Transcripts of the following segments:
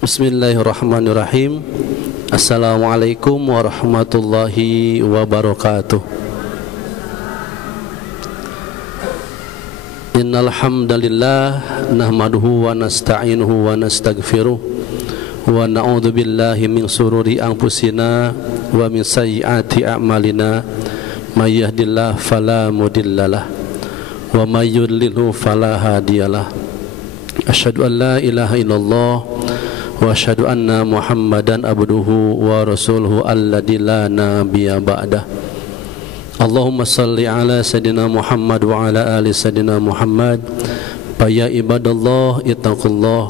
Bismillahirrahmanirrahim. Assalamualaikum warahmatullahi wabarakatuh. Innal hamdalillah nahmaduhu wa nasta'inuhu wa nastaghfiruh wa na'udzu billahi min shururi anfusina wa min sayyiati a'malina may yahdihillahu fala mudhillalah wa may yudlilhu fala hadiyalah. Asyhadu an la ilaha illallah wa asyhadu anna Muhammadan abduhu wa rasuluhu alladzi la nabiyya ba'dah. Allahumma salli ala sayyidina Muhammad wa ala ali sayyidina Muhammad. Ya ibadallah ittaqullah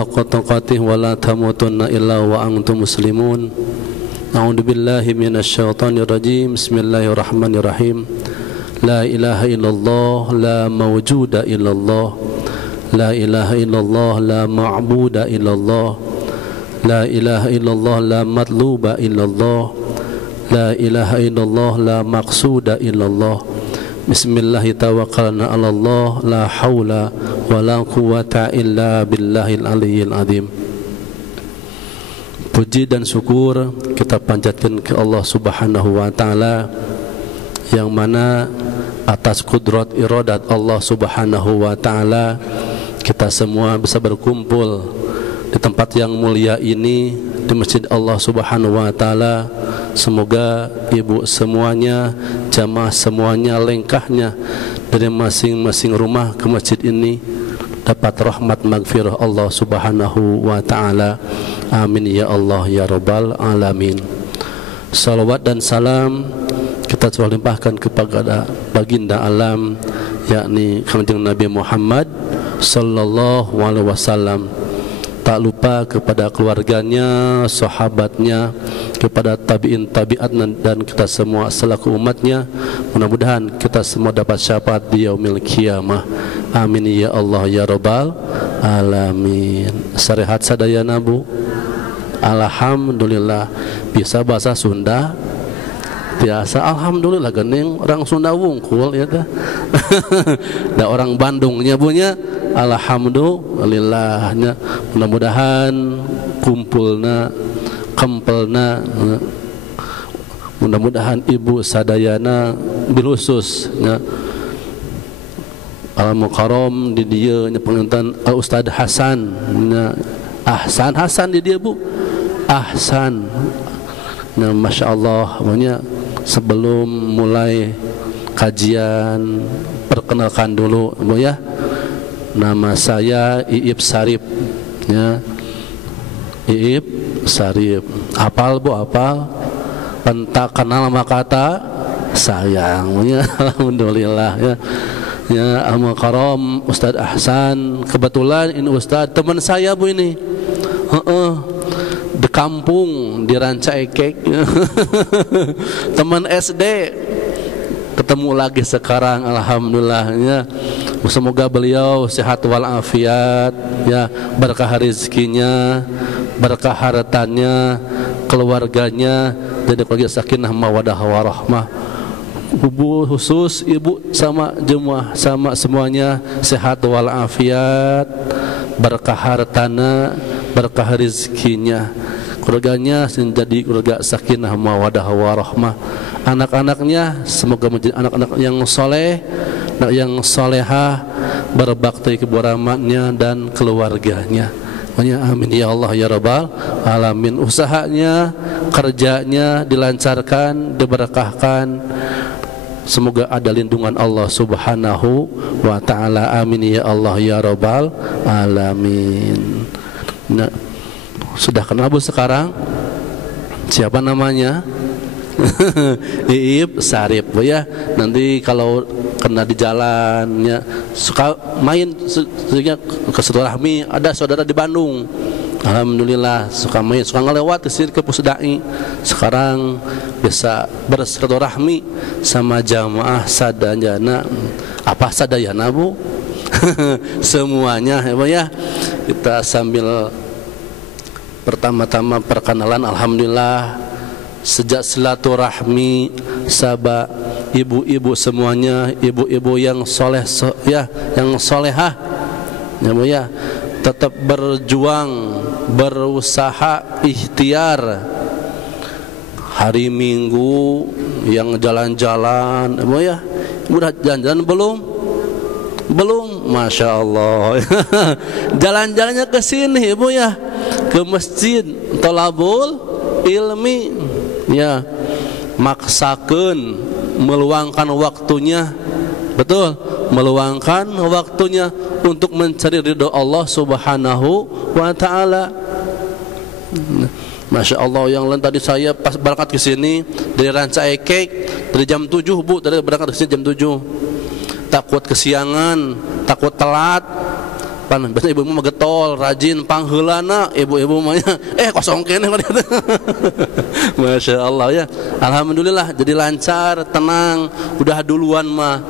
haqqa tuqatih wa la tamutunna illa wa antum muslimun. A'udzu billahi minasyaitonir rajim. Bismillahirrahmanirrahim. La ilaha illallah la mawjuda illallah. La ilaha illallah la ma'buda illallah. La ilaha illallah la matluba illallah. La ilaha illallah la maqsuda illallah. Bismillahi tawakkalna ala Allah. La hawla wa la quwata illa billahil aliyyil azim. Puji dan syukur kita panjatkan ke Allah subhanahu wa ta'ala, yang mana atas kudrat iradat Allah subhanahu wa ta'ala kita semua bisa berkumpul di tempat yang mulia ini, di masjid Allah subhanahu wa ta'ala. Semoga ibu semuanya, jamaah semuanya, lengkahnya dari masing-masing rumah ke masjid ini dapat rahmat maghfirah Allah subhanahu wa ta'ala. Amin ya Allah ya rabbal alamin. Salawat dan salam kita telah limpahkan kepada baginda alam, yakni Kanjeng Nabi Muhammad sallallahu alaihi wasallam. Tak lupa kepada keluarganya, sahabatnya, kepada tabi'in tabi'at dan kita semua selaku umatnya. Mudah-mudahan kita semua dapat syafaat di yaumil qiyamah. Amin ya Allah ya rabbal alamin. Sarehat sadayana Bu? Alhamdulillah. Bisa bahasa Sunda? Biasa, alhamdulillah. Gening orang Sunda wungkul ya teh. Da orang Bandungnya punya alhamdulillahnya. Mudah-mudahan kumpulna kempelna, mudah-mudahan ibu sadayana bilusus ya. Al-Mukarram di dia nya pengintan Ustaz Hasan nya. Hasan di dia Bu. Ahsan. Nah, Masya Allah, punya sebelum mulai kajian perkenalkan dulu Bu ya. Nama saya Iip Sarip ya. Iip Sarip. Apal Bu, apal? Pentak kenal maka kata sayang ya. Alhamdulillah ya. Ya, Al-Mukarram Ustaz Ahsan. Kebetulan ini Ustaz teman saya Bu ini. Di kampung di Ranca Ekek. Teman SD ketemu lagi sekarang, alhamdulillah ya. Semoga beliau sehat walafiat ya, berkah rezekinya, berkah hartanya, keluarganya, jadi keluarga sakinah mawadah warahmah. Ibu khusus ibu sama jemaah sama semuanya sehat walafiat, berkah hartana, berkah rezekinya, keluarganya menjadi keluarga sakinah mawadah warahmah. Anak-anaknya semoga menjadi anak-anak yang soleh, yang solehah, berbakti kepada rahmatnya dan keluarganya. Amin ya Allah ya rabbal alamin. Usahanya, kerjanya dilancarkan, diberkahkan. Semoga ada lindungan Allah subhanahu wa ta'ala. Amin ya Allah ya rabbal alamin. Nah, sudah kenal Bu sekarang? Siapa namanya? Iip Sarip Bu ya. Nanti kalau kena di jalannya suka main ke silaturahmi, ada saudara di Bandung. Alhamdulillah suka main, suka ngelewat ke sini ke Pusdai. Sekarang bisa bersilaturahmi sama jamaah sadayana. Apa sadayana Bu? Semuanya ya Bu ya. Kita sambil pertama-tama perkenalan. Alhamdulillah sejak silaturahmi sabah ibu-ibu semuanya, ibu-ibu yang soleh ya, yang solehah ya Bu ya, tetap berjuang, berusaha, ikhtiar. Hari Minggu yang jalan-jalan, Ibu ya, udah jalan-jalan belum? Belum, Masya Allah. Jalan-jalannya ke sini, Ibu ya, ke masjid, thalabul ilmi, ya, maksakan meluangkan waktunya, betul, meluangkan waktunya untuk mencari ridho Allah Subhanahu wa Ta'ala. Masya Allah, yang lain tadi saya pas berangkat ke sini dari Ranca Ekek dari jam 7, Bu, dari berangkat ke sini jam 7. Takut kesiangan, takut telat. Biasanya ibu mah getol, rajin pangheulana, ibu-ibu mah kosong kene. Masya Allah ya. Alhamdulillah jadi lancar, tenang, udah duluan mah.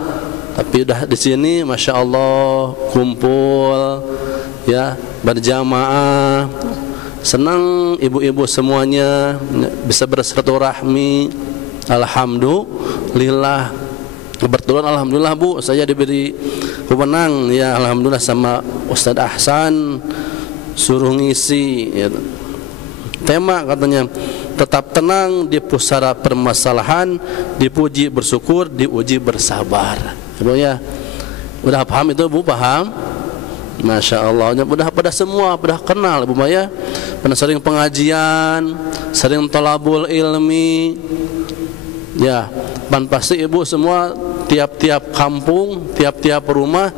Tapi udah di sini Masya Allah kumpul ya, berjamaah. Senang ibu-ibu semuanya bisa bersilaturahmi. Alhamdulillah. Kebetulan alhamdulillah, Bu, saya diberi wewenang ya, alhamdulillah sama Ustadz Ahsan suruh ngisi ya. Tema katanya tetap tenang di pusara permasalahan, dipuji bersyukur, diuji bersabar. Ibu ya, udah paham itu, Bu? Paham? Masya Allah, udah pada semua, pada kenal, Ibu Maya, pernah sering pengajian, sering thalabul ilmi, ya, dan pasti Ibu semua tiap-tiap kampung, tiap-tiap rumah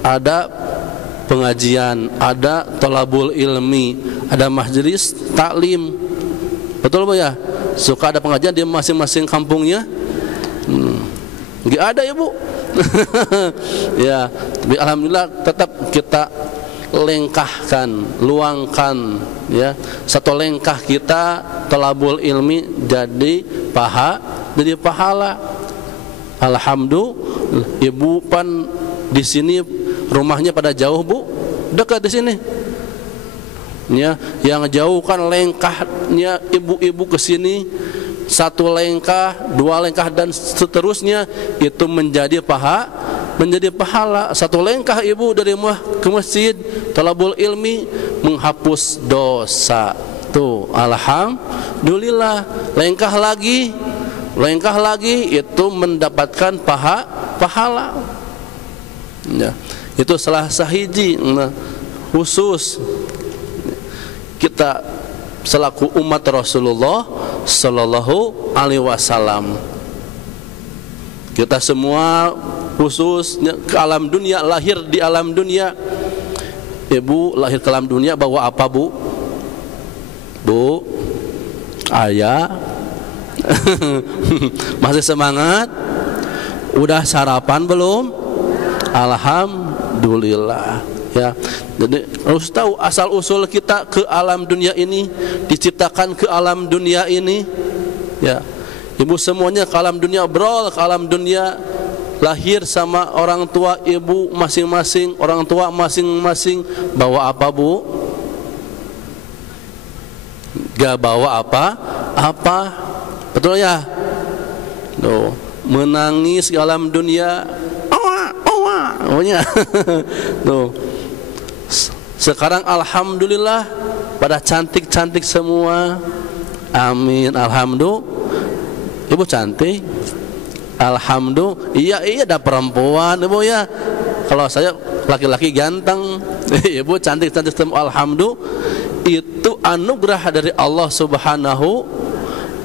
ada pengajian, ada thalabul ilmi, ada majelis taklim, betul Bu ya? Suka ada pengajian di masing-masing kampungnya? Nggak ada ya, Bu? Ya, tapi alhamdulillah tetap kita lengkahkan, luangkan ya, satu lengkah kita thalabul ilmi jadi pahala. Alhamdulillah, Ibu pan di sini rumahnya pada jauh, Bu? Dekat di sini. Ya, yang jauh kan lengkahnya ibu-ibu ke sini, satu lengkah, dua lengkah dan seterusnya itu menjadi pahala. Satu lengkah Ibu dari rumah ke masjid thalabul ilmi menghapus dosa. Tuh, alhamdulillah. Lengkah lagi itu mendapatkan pahala. Ya, itu salah sahiji khusus kita selaku umat Rasulullah sallallahu alaihi wasallam. Kita semua khusus ke alam dunia, lahir di alam dunia. Ibu lahir ke alam dunia bawa apa, Bu? Bu, ayah. Masih semangat? Udah sarapan belum? Alhamdulillah ya. Jadi harus tahu asal usul kita ke alam dunia ini, diciptakan ke alam dunia ini ya. Ibu semuanya ke alam dunia, brol ke alam dunia, lahir sama orang tua ibu masing-masing, orang tua masing-masing bawa apa, Bu? Gak bawa apa-apa. Betul ya? Tuh, menangis di alam dunia. Tuh. Sekarang alhamdulillah pada cantik-cantik semua. Amin. Alhamdulillah. Ibu cantik. Alhamdulillah. Iya ada perempuan, Ibu ya. Kalau saya laki-laki ganteng, Ibu cantik-cantik semua. Alhamdulillah. Itu anugerah dari Allah Subhanahu,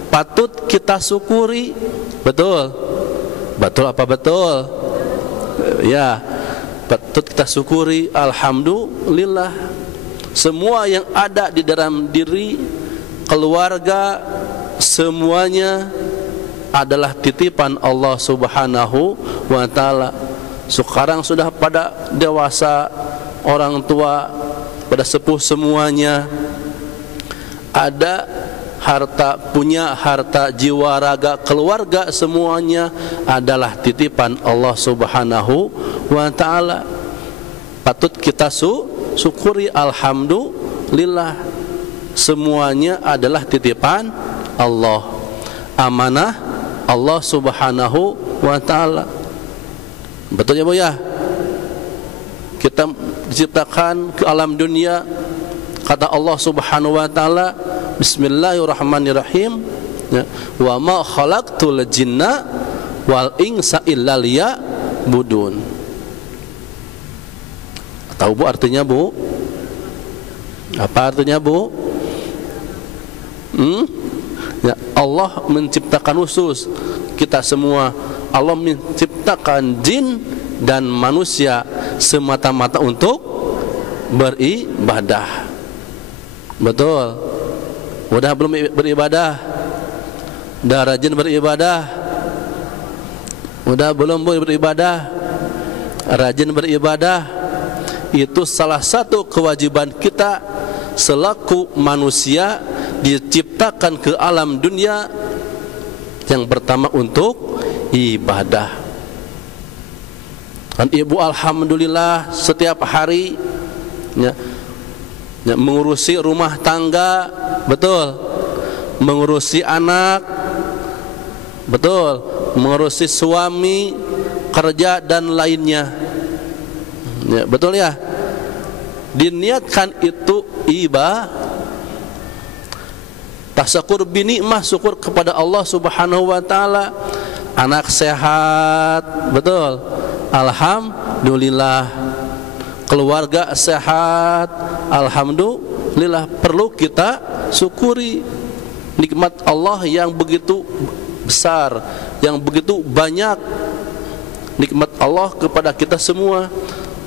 patut kita syukuri. Betul? Betul apa betul? Ya, patut kita syukuri. Alhamdulillah. Semua yang ada di dalam diri keluarga, semuanya adalah titipan Allah Subhanahu wa Ta'ala. Sekarang sudah pada dewasa, orang tua, pada sepuh semuanya, ada harta, punya harta jiwa raga keluarga, semuanya adalah titipan Allah Subhanahu wa Ta'ala. Patut kita syukuri. Alhamdulillah, semuanya adalah titipan Allah, amanah Allah Subhanahu wa Ta'ala. Betul ya, Bu ya? kita diciptakan ke alam dunia. Kata Allah Subhanahu wa taala, Bismillahirrahmanirrahim, ya, wa ma khalaqtul jinna wal insa illa liya'budun. Tahu Bu artinya, Bu? Apa artinya, Bu? Ya, Allah menciptakan khusus kita semua. Allah menciptakan jin dan manusia semata-mata untuk beribadah. Betul. Udah belum beribadah? Udah rajin beribadah? Udah belum beribadah? Rajin beribadah. Itu salah satu kewajiban kita selaku manusia diciptakan ke alam dunia. Yang pertama untuk ibadah. Dan ibu alhamdulillah setiap hari ya, mengurusi rumah tangga, betul, mengurusi anak, betul, mengurusi suami, kerja dan lainnya, ya, betul ya. Diniatkan itu ibadah. Tasakur binikmah, syukur kepada Allah Subhanahu wa taala. Anak sehat, betul, alhamdulillah. Keluarga sehat, alhamdulillah. Perlu kita syukuri nikmat Allah yang begitu besar, yang begitu banyak. Nikmat Allah kepada kita semua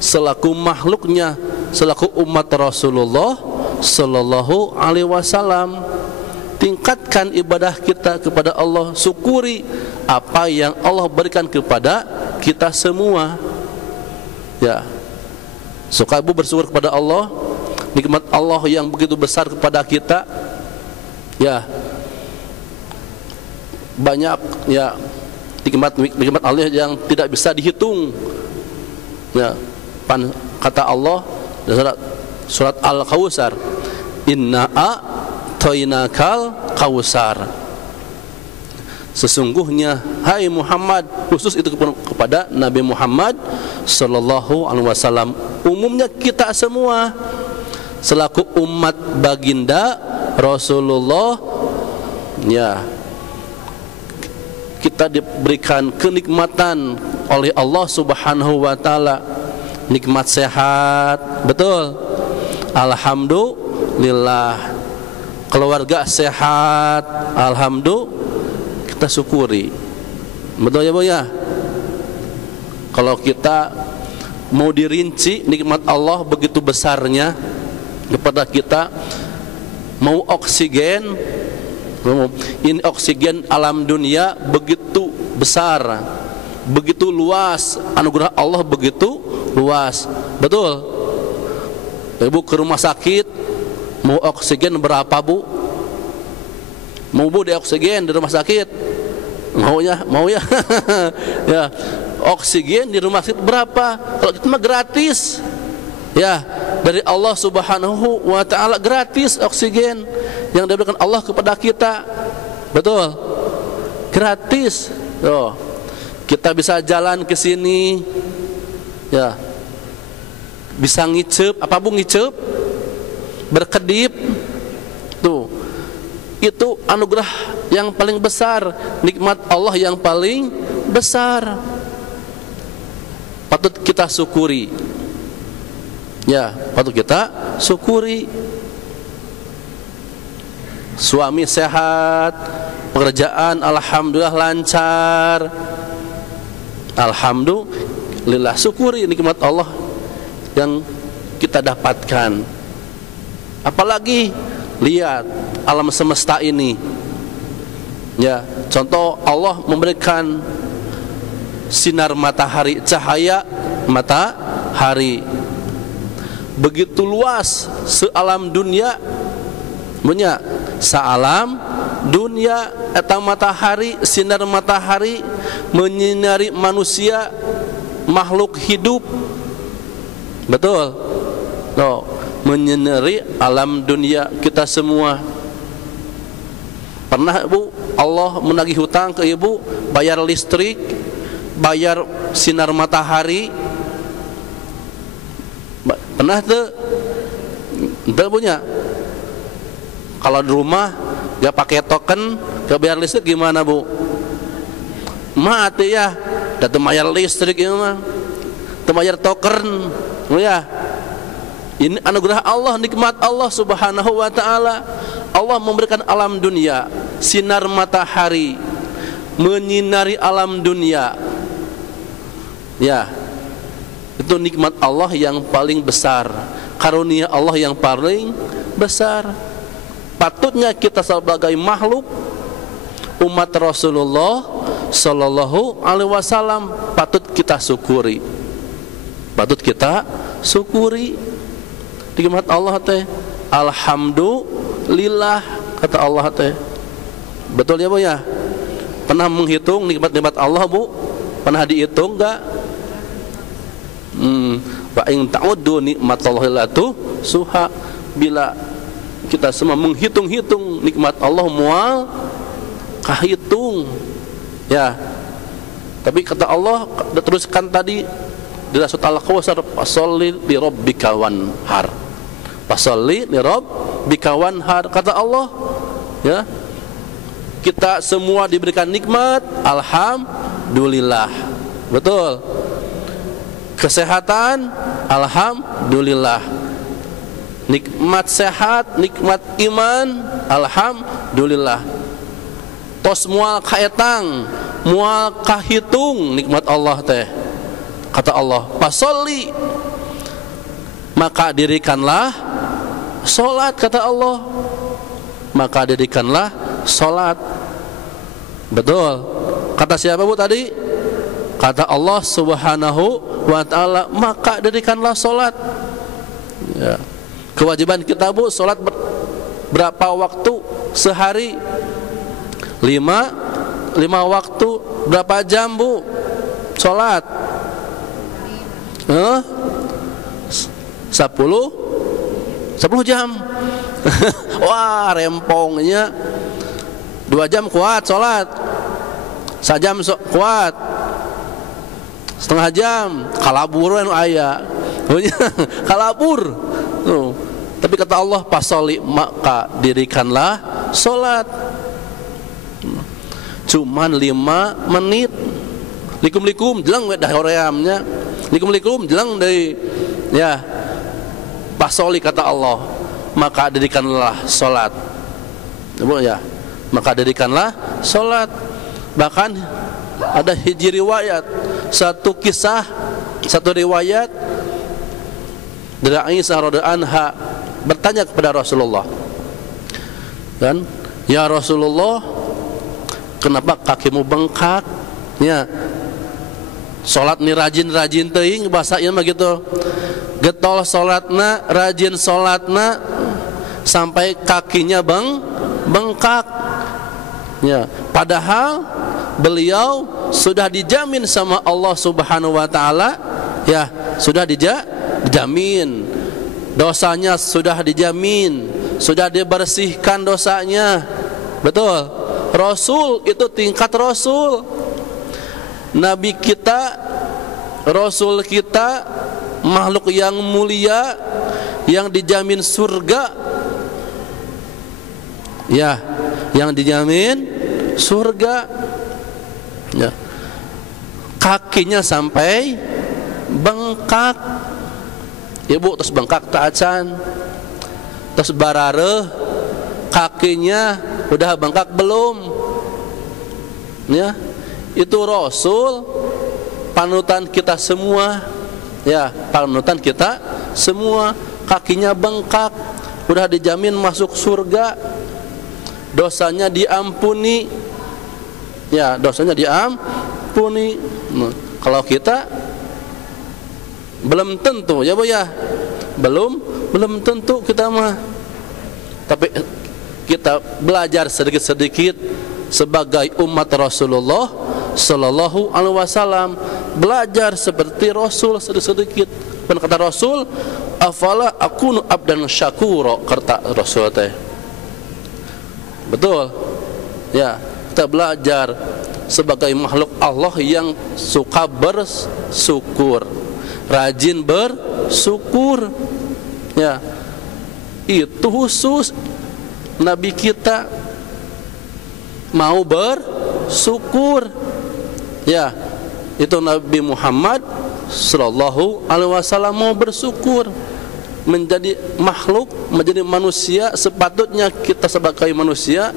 selaku makhluknya, selaku umat Rasulullah sallallahu alaihi wasallam. Tingkatkan ibadah kita kepada Allah, syukuri apa yang Allah berikan kepada kita semua. Ya, suka Ibu bersyukur kepada Allah, nikmat Allah yang begitu besar kepada kita. Ya, banyak ya nikmat Allah yang tidak bisa dihitung. Ya, kata Allah dalam surat Al-Kautsar, Inna a'tainakal kausar. Sesungguhnya hai Muhammad, khusus itu kepada Nabi Muhammad sallallahu alaihi wasallam, umumnya kita semua selaku umat baginda Rasulullah, ya, kita diberikan kenikmatan oleh Allah Subhanahu wa taala. Nikmat sehat, betul, alhamdulillah. Keluarga sehat, alhamdulillah, kita syukuri. Betul ya Bu ya? Kalau kita mau dirinci nikmat Allah begitu besarnya kepada kita, mau oksigen, ini oksigen alam dunia begitu besar, begitu luas, anugerah Allah begitu luas, betul. Ibu ke rumah sakit mau oksigen berapa Bu? Mau Bu di oksigen di rumah sakit? Mau ya? Ya, oksigen di rumah sakit berapa? Kalau itu mah gratis. Ya, dari Allah Subhanahu wa taala gratis oksigen yang diberikan Allah kepada kita. Betul. Gratis. Tuh. Kita bisa jalan ke sini. Ya. Bisa ngicep, apa Bu ngicep? Berkedip. Tuh. Itu anugerah yang paling besar, nikmat Allah yang paling besar. Patut kita syukuri. Ya, patut kita syukuri. Suami sehat, pekerjaan alhamdulillah lancar. Alhamdulillah, syukuri nikmat Allah yang kita dapatkan. Apalagi lihat alam semesta ini. Ya, contoh Allah memberikan sinar matahari, cahaya matahari begitu luas sealam dunia, punya sealam dunia. Eta matahari, sinar matahari menyinari manusia, makhluk hidup, betul. No, menyinari alam dunia kita semua. Pernah Bu Allah menagih hutang ke Ibu, bayar listrik, bayar sinar matahari, Pernah tuh? Ente punya? Kalau di rumah gak pakai token, gak bayar listrik gimana Bu? Mati ya. Datu bayar listrik ini mah, bayar token, ya. Ini anugerah Allah, nikmat Allah Subhanahu wa taala. Allah memberikan alam dunia, sinar matahari menyinari alam dunia. Ya. Itu nikmat Allah yang paling besar, karunia Allah yang paling besar. Patutnya kita sebagai makhluk umat Rasulullah sallallahu alaihi wasallam patut kita syukuri. Patut kita syukuri nikmat Allah teh. Alhamdulillah kata Allah teh. Betul ya Bu ya? Pernah menghitung nikmat-nikmat Allah Bu? Pernah dihitung enggak? Wa in ta'uddu nikmatallahi la tuhsuha. Bila kita semua menghitung-hitung nikmat Allah mual kahitung. Ya. Tapi kata Allah teruskan tadi di surat Al-Kautsar, fasholli li rabbika wanhar. Fasholli li rabbika wanhar. Kata Allah, ya. Kita semua diberikan nikmat, alhamdulillah. Betul. Kesehatan, alhamdulillah. Nikmat sehat, nikmat iman, alhamdulillah. Tos mual kaetang, mual kahitung nikmat Allah teh. Kata Allah, pasoli, maka dirikanlah solat. Kata Allah, maka dirikanlah solat. Betul. Kata siapa Bu tadi? Kata Allah Subhanahu wa ta'ala, maka dirikanlah solat. Ya. Kewajiban kita Bu, solat berapa waktu sehari? 5 waktu. Berapa jam Bu solat? 10 jam. Wah rempongnya. 2 jam kuat solat, 1 jam kuat, setengah jam kalaburan ayah. Kalabur tuh. Tapi kata Allah, pasoli, maka dirikanlah solat. Cuman 5 menit. Likum-likum jelang dah horeamnya. Likum-likum jelang dari ya. Pasoli kata Allah, maka dirikanlah solat. Ya, maka dirikanlah solat. Bahkan ada hiji riwayat, satu kisah, satu riwayat dari Aisyah radhiyallahu anha bertanya kepada Rasulullah, kan, ya Rasulullah, kenapa kakimu bengkak? Ya, solat nih rajin-rajin teuing bahasa ieu mah gitu. Getol solatna, rajin solatna sampai kakinya bengkak. Ya, padahal beliau sudah dijamin sama Allah Subhanahu wa taala, ya, sudah dijamin. Dosanya sudah dijamin, sudah dibersihkan dosanya. Betul. Rasul itu tingkat Rasul. Nabi kita, Rasul kita, makhluk yang mulia yang dijamin surga. Ya, yang dijamin surga. Ya. Kakinya sampai bengkak. Ibu terus bengkak taacan. Terus barare kakinya udah bengkak belum? Ya. Itu Rasul, panutan kita semua. Ya, panutan kita semua. Kakinya bengkak, udah dijamin masuk surga. Dosanya diampuni. Ya, dosanya diampuni. Nah, kalau kita belum tentu, ya Bu ya. Belum tentu kita mah. Tapi kita belajar sedikit-sedikit sebagai umat Rasulullah sallallahu alaihi wasallam, belajar seperti Rasul sedikit-sedikit. Dan kata Rasul, afala akunu abdan syakura, kata Rasul teh. Betul. Ya, kita belajar sebagai makhluk Allah yang suka bersyukur. rajin bersyukur. Ya, itu khusus Nabi kita mau bersyukur. Ya, itu Nabi Muhammad sallallahu alaihi wasallam mau bersyukur. Menjadi makhluk, menjadi manusia, sepatutnya kita sebagai manusia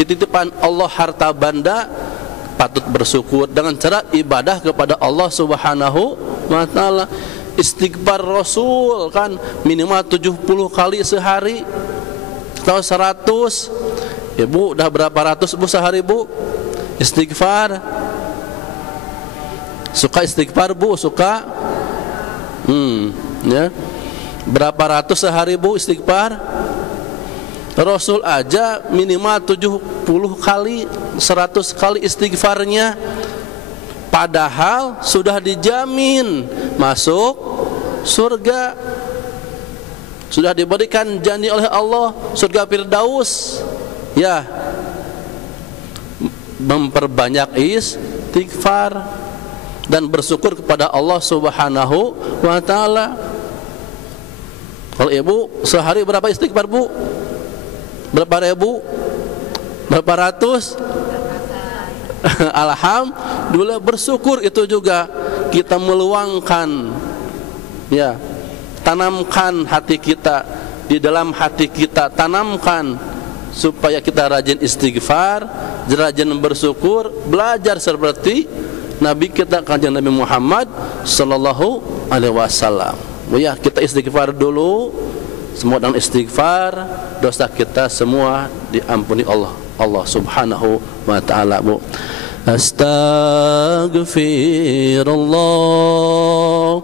dititipkan Allah harta banda, patut bersyukur dengan cara ibadah kepada Allah Subhanahu wa taala. Istighfar Rasul kan minimal 70 kali sehari atau 100. Ya Bu, udah berapa ratus Bu sehari Bu istighfar? Suka istighfar Bu? Suka? Ya. Berapa ratus sehari Bu istighfar? Rasul aja minimal 70 kali 100 kali istighfarnya, padahal sudah dijamin masuk surga, sudah diberikan janji oleh Allah surga Firdaus. Ya, memperbanyak istighfar dan bersyukur kepada Allah Subhanahu wa taala. Kalau Ibu sehari berapa istighfar Bu? Berapa ribu? Berapa ratus? Alhamdulillah, bersyukur itu juga kita meluangkan, ya, tanamkan hati kita, di dalam hati kita tanamkan supaya kita rajin istighfar, rajin bersyukur, belajar seperti Nabi kita kanjeng Nabi Muhammad sallallahu alaihi wasallam. Ya, kita istighfar dulu. Semua dengan istighfar dosa kita semua diampuni Allah Subhanahu wa taala. Bu, astaghfirullah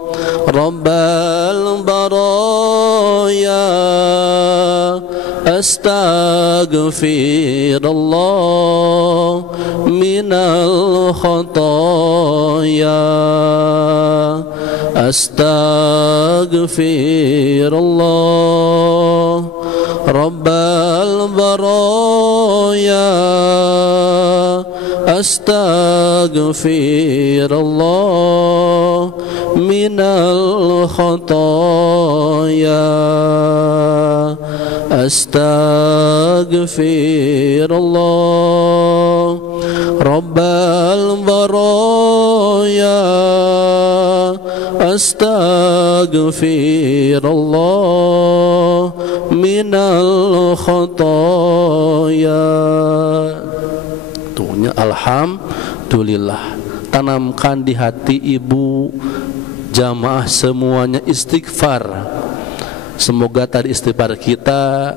rabbal baraya, astaghfirullah minal khataya, astaghfirullah rabbal baraya, astaghfirullah minal khataya, astaghfirullah rabbal baraya, astaghfirullah minal khataya. Tuhnya alhamdulillah, tanamkan di hati ibu jamaah semuanya istighfar. Semoga tadi istighfar kita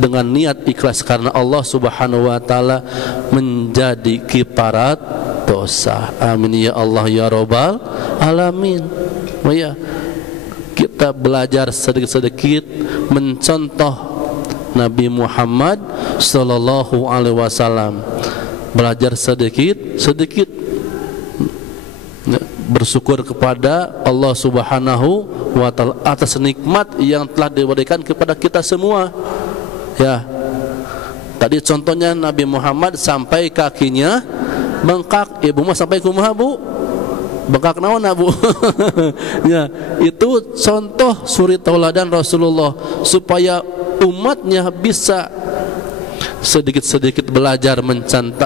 dengan niat ikhlas karena Allah Subhanahu wa taala menjadi kifarat dosa. Amin ya Allah ya Rabbal alamin. Oh ya, kita belajar sedikit-sedikit mencontoh Nabi Muhammad sallallahu alaihi wasallam. Belajar sedikit-sedikit bersyukur kepada Allah Subhanahu wa taala atas nikmat yang telah diberikan kepada kita semua. Ya, tadi contohnya Nabi Muhammad sampai kakinya bengkak. Ibu mah sampai kumaha Bu? Bengkak naon Bu? Ya, itu contoh suri tauladan Rasulullah supaya umatnya bisa sedikit-sedikit belajar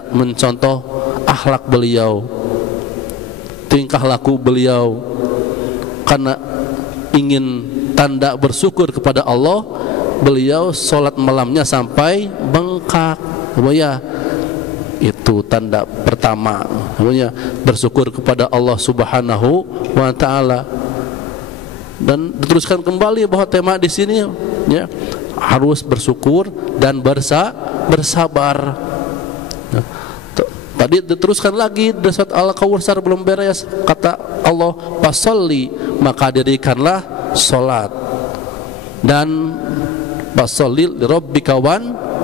mencontoh akhlak beliau, tingkah laku beliau, karena ingin tanda bersyukur kepada Allah. Beliau sholat malamnya sampai bengkak. Ya, itu tanda pertama. Ya, bersyukur kepada Allah Subhanahu wa taala. Dan diteruskan kembali bahwa tema di sini, ya, harus bersyukur dan bersabar. Nah, tadi diteruskan lagi di surat Al-Kautsar belum beres, kata Allah, fasolli, maka dirikanlah salat, dan fasolli lirabbika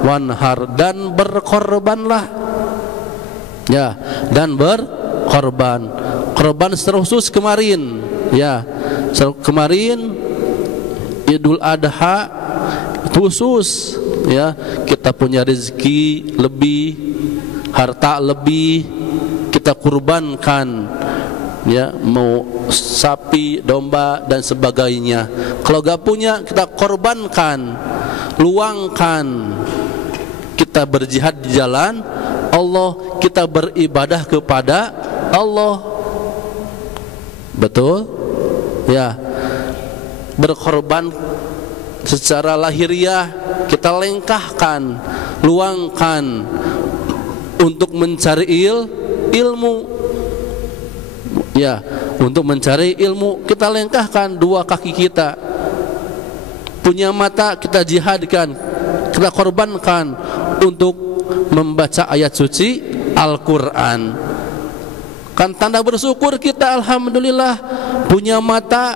wanhar, dan berkorbanlah. Ya, dan berkorban. Korban secara khusus kemarin, ya, kemarin Idul Adha khusus, ya, kita punya rezeki lebih, harta lebih, kita kurbankan, ya, mau sapi, domba dan sebagainya. Kalau gak punya, kita korbankan, luangkan, kita berjihad di jalan Allah, kita beribadah kepada Allah. Betul? Ya, berkorban secara lahiriah, kita lengkahkan, luangkan untuk mencari ilmu. Ya, untuk mencari ilmu kita lengkahkan dua kaki kita. Punya mata kita jihadkan, kita korbankan untuk membaca ayat suci Al-Quran. Kan tanda bersyukur kita, alhamdulillah punya mata,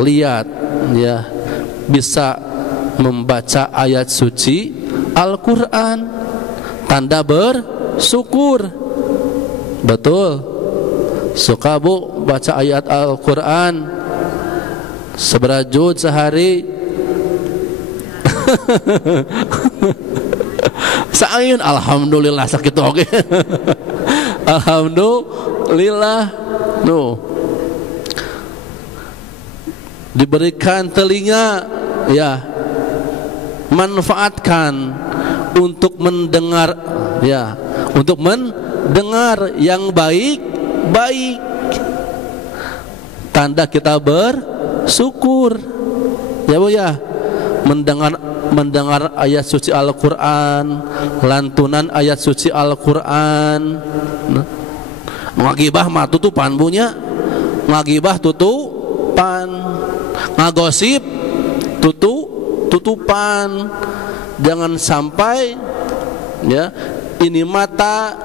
lihat ya, bisa membaca ayat suci Al-Quran, tanda bersyukur. Betul? Suka bu baca ayat Al-Quran seberajut sehari? Sa'in, alhamdulillah sakit oke. Alhamdulillah. No. Diberikan telinga, ya, manfaatkan untuk mendengar, ya, untuk mendengar yang baik. Tanda kita bersyukur, ya bu ya, mendengar ayat suci Al-Quran, lantunan ayat suci Al-Quran. Ngagibah mah tutupan bunya, ngagibah tutupan, ngagosip tutupan. Jangan sampai ya, ini mata,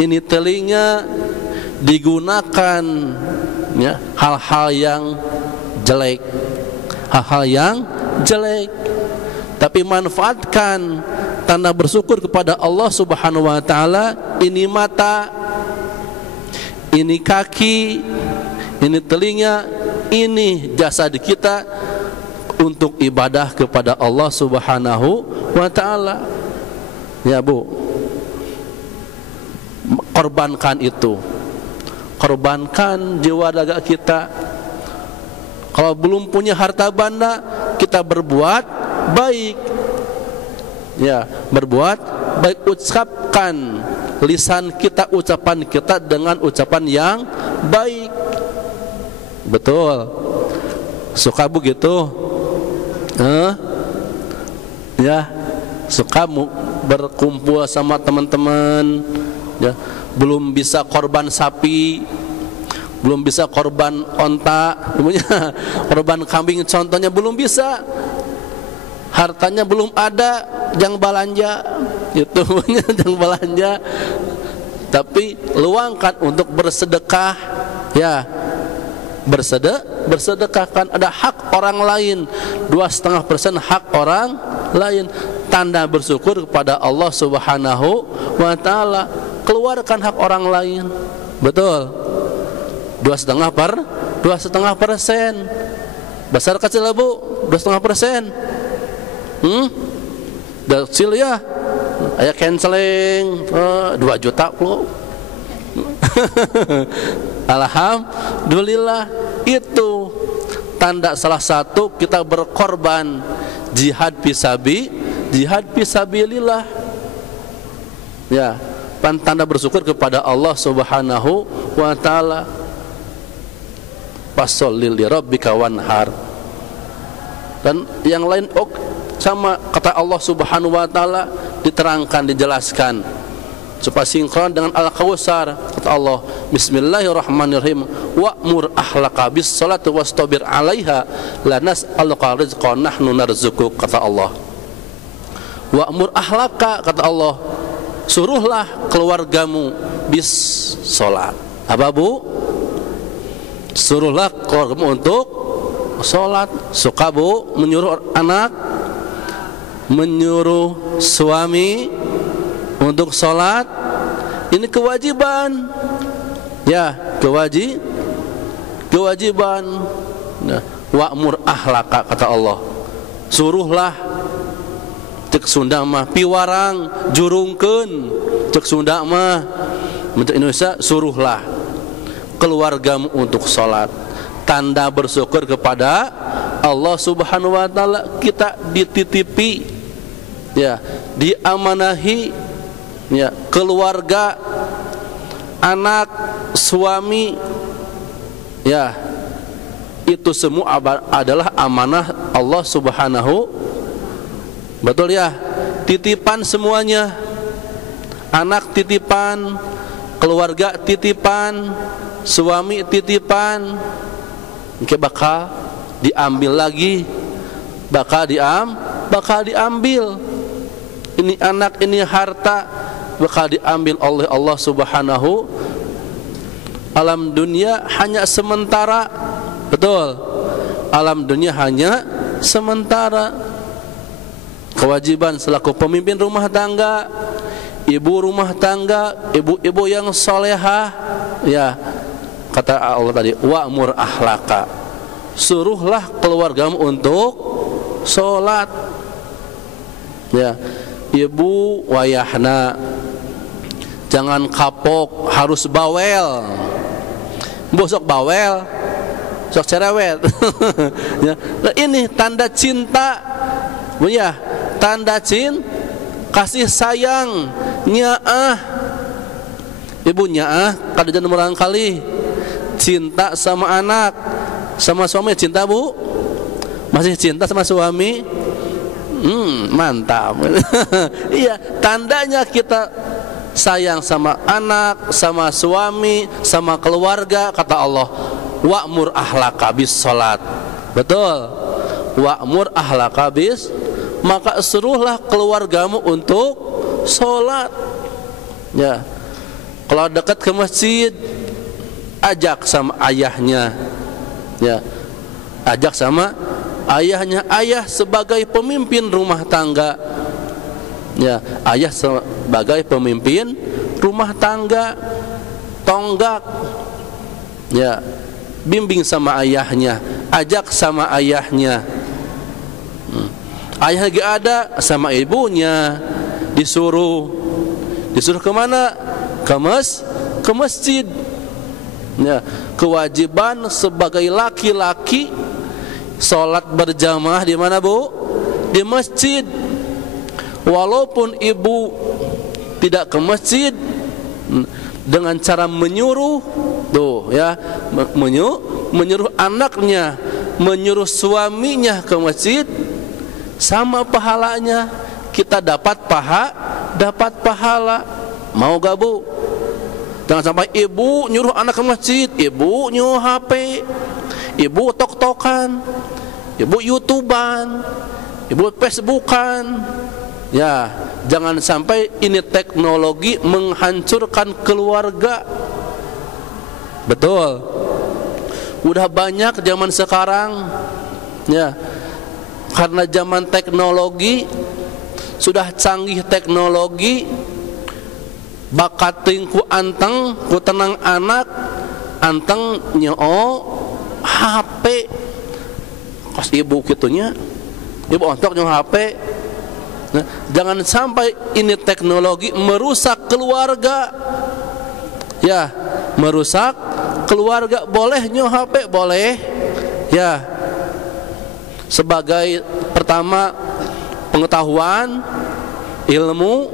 ini telinga digunakan ya, hal-hal yang jelek, tapi manfaatkan tanda bersyukur kepada Allah Subhanahu wa taala. Ini mata, ini kaki, ini telinga, ini jasad kita untuk ibadah kepada Allah Subhanahu wa taala. Ya bu, korbankan itu, korbankan jiwa raga kita. Kalau belum punya harta benda, kita berbuat baik, ya, berbuat baik. Ucapkan lisan kita, ucapan kita dengan ucapan yang baik. Betul? Suka begitu? Ya, suka berkumpul sama teman-teman, ya, belum bisa korban sapi, belum bisa korban onta, korban kambing contohnya belum bisa, hartanya belum ada, jangan belanja, itu jangan belanja, tapi luangkan untuk bersedekah, ya, bersedekah. Kan ada hak orang lain, 2,5% hak orang lain, tanda bersyukur kepada Allah Subhanahu wa taala. Keluarkan hak orang lain. Betul? 2,5%. Besar kecil bu? 2,5%. Kecil ya. Aya canceling 2 juta puluh. Alhamdulillah, itu tanda salah satu kita berkorban jihad fisabilillah. Ya, tanda bersyukur kepada Allah Subhanahu wa taala. Fasholli li rabbika wanhar. Dan yang lain sama kata Allah Subhanahu wa taala, diterangkan, dijelaskan supaya sinkron dengan Al-Kautsar. Kata Allah, bismillahirrahmanirrahim, wa'mur ahlaka bis salati wastabir 'alaiha la nas'aluka rizqan nahnu narzuquk. Kata Allah, wa'mur ahlaka, kata Allah, suruhlah keluargamu bis salat. Apa bu? Suruhlah keluargamu untuk salat. Suka bu menyuruh anak, menyuruh suami untuk salat? Ini kewajiban, ya, kewajiban. Nah, wa'mur ahlaka, kata Allah, suruhlah. Cek Sunda mah piwarang jurungkeun, cek Sunda mah, untuk Indonesia suruhlah keluargamu untuk sholat. Tanda bersyukur kepada Allah Subhanahu wa taala, kita dititipi, ya, diamanahi, ya, keluarga, anak, suami, ya, itu semua adalah amanah Allah Subhanahu. Betul ya, titipan semuanya. Anak titipan, keluarga titipan, suami titipan. Mungkin bakal diambil lagi, bakal diambil. Ini anak, ini harta, bakal diambil oleh Allah Subhanahu. Alam dunia hanya sementara. Betul, alam dunia hanya sementara. Kewajiban selaku pemimpin rumah tangga, ibu rumah tangga, ibu-ibu yang solehah, ya, kata Allah tadi, wa'mur ahlaka, suruhlah keluargamu untuk sholat. Ya, ibu wayahna, jangan kapok, harus bawel. Bosok bawel, sok cerewet. Ya, nah, ini tanda cinta, ya, tanda kasih sayang, nyaah. Ibu nyaah kada jangan murang kali. Cinta sama anak, sama suami cinta, Bu? Masih cinta sama suami? Mantap. Iya, tandanya kita sayang sama anak, sama suami, sama keluarga. Kata Allah, wa'mur ahlaka bis salat. Betul, wa'mur ahlaka bis, maka suruhlah keluargamu untuk sholat. Ya, kalau dekat ke masjid, ajak sama ayahnya. Ya, ajak sama ayahnya. Ayah sebagai pemimpin rumah tangga, ya, ayah sebagai pemimpin rumah tangga, tonggak, ya, bimbing sama ayahnya, ajak sama ayahnya. Ayah lagi ada, sama ibunya disuruh kemana? Ke masjid. Ya, kewajiban sebagai laki-laki sholat berjamaah di mana, Bu? Di masjid. Walaupun ibu tidak ke masjid, dengan cara menyuruh, tuh ya, menyuruh anaknya, menyuruh suaminya ke masjid, sama pahalanya. Kita dapat pahala. Mau gak, Bu? Jangan sampai ibu nyuruh anak ke masjid, ibu nyuruh HP, ibu tok-tokan, ibu YouTubean, ibu Facebookan. Ya, jangan sampai ini teknologi menghancurkan keluarga. Betul. Udah banyak zaman sekarang, ya, karena zaman teknologi, sudah canggih teknologi, bakat tingku anteng ku tenang anak, anteng nyoo HP. Kos ibu kitunya, ibu ontok nyoo HP. Nah, jangan sampai ini teknologi merusak keluarga. Ya, merusak keluarga. Boleh nyoo HP, boleh. Ya, sebagai pertama pengetahuan, ilmu,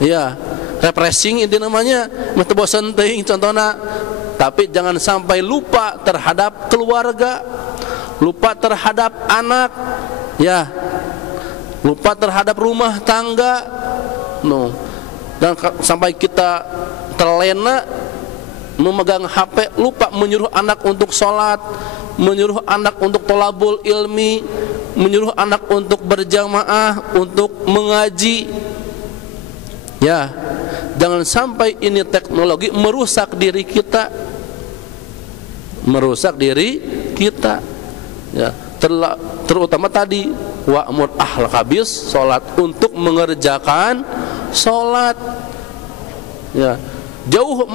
ya, refreshing itu namanya, mesti bosan teuing contohna. Tapi jangan sampai lupa terhadap keluarga, lupa terhadap anak, ya, lupa terhadap rumah tangga. No. Dan sampai kita terlena memegang HP, lupa menyuruh anak untuk sholat, menyuruh anak untuk tolabul ilmi, menyuruh anak untuk berjamaah, untuk mengaji. Ya, jangan sampai ini teknologi merusak diri kita, ya, terutama tadi wa'mur ahlaka bis salat, untuk mengerjakan salat. Ya, jauh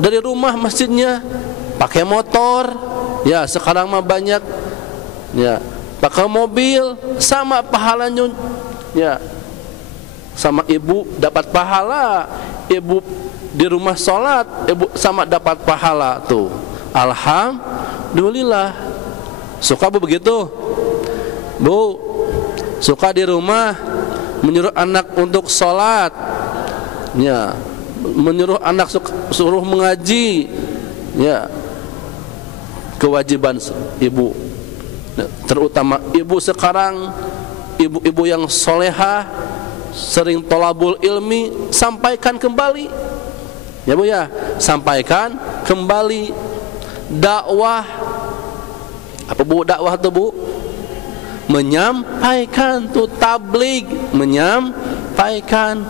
dari rumah masjidnya, pakai motor, ya, sekarang mah banyak, ya, pakai mobil, sama pahalanya. Ya, sama ibu dapat pahala, ibu di rumah sholat, ibu sama dapat pahala tuh. alhamdulillah. Suka Bu begitu? Bu, suka di rumah menyuruh anak untuk sholat, ya, menyuruh anak suruh mengaji, ya, kewajiban ibu, terutama ibu sekarang, ibu-ibu yang solehah, sering tolabul ilmi, sampaikan kembali, ya Bu ya, sampaikan kembali. Dakwah, apa Bu dakwah tuh Bu? Menyampaikan tuh, tabligh, menyampaikan.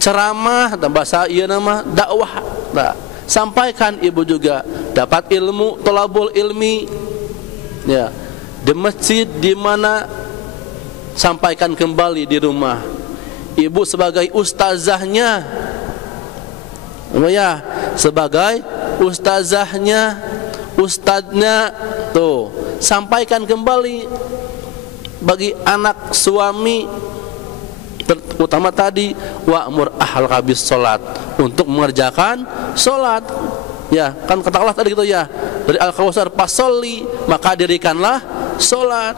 Ceramah, bahasa iya nama dakwah. Nah, sampaikan ibu juga, dapat ilmu, tolabul ilmi, ya, di masjid di mana, sampaikan kembali di rumah. Ibu sebagai ustazahnya, ya, sebagai ustazahnya, ustadznya, tuh, sampaikan kembali. Bagi anak suami, terutama tadi, wa'mur ahlaka bis sholat, untuk mengerjakan sholat, ya, kan kata Allah tadi gitu ya, dari Al-Kautsar fasolli, maka dirikanlah sholat.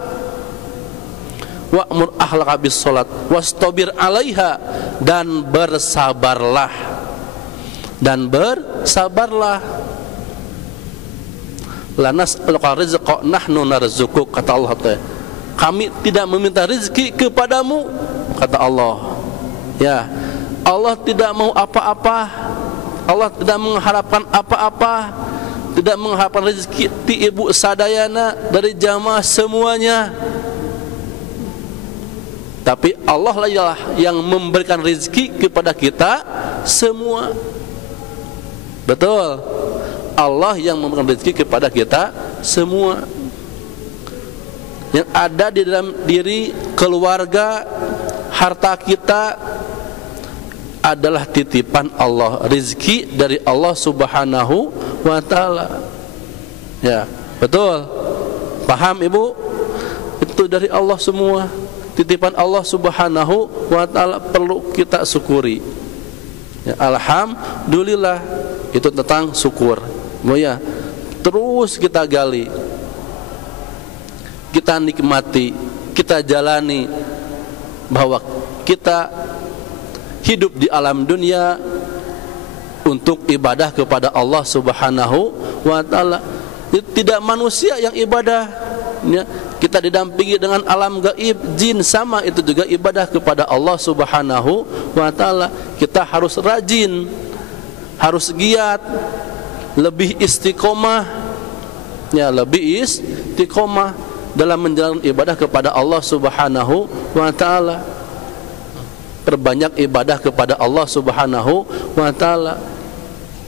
Wa'mur ahlaka bis sholat wastabir alaiha, dan bersabarlah, lanas'aluka rizqa nahnu narzuquk, kata Allah, kami tidak meminta rezeki kepadamu, kata Allah, ya. Allah tidak mau apa-apa, Allah tidak mengharapkan apa-apa, tidak mengharapkan rezeki ti ibu sadayana dari jamaah semuanya, tapi Allah lah yang memberikan rezeki kepada kita semua. Betul, Allah yang memberikan rezeki kepada kita semua. Yang ada di dalam diri keluarga, harta kita adalah titipan Allah, rezeki dari Allah Subhanahu wa ta'ala. Ya, betul. Paham Ibu? Itu dari Allah semua, titipan Allah Subhanahu wa ta'ala, perlu kita syukuri, ya, alhamdulillah. Itu tentang syukur, ya. Terus kita gali, kita nikmati, kita jalani, bahwa kita hidup di alam dunia untuk ibadah kepada Allah Subhanahu wa ta'ala. Tidak manusia yang ibadah, ya. Kita didampingi dengan alam gaib, jin, sama itu juga ibadah kepada Allah Subhanahu wa ta'ala. Kita harus rajin, harus giat, lebih istiqomah, ya, lebih istiqomah dalam menjalankan ibadah kepada Allah Subhanahu wa ta'ala. Perbanyak ibadah kepada Allah Subhanahu wa ta'ala,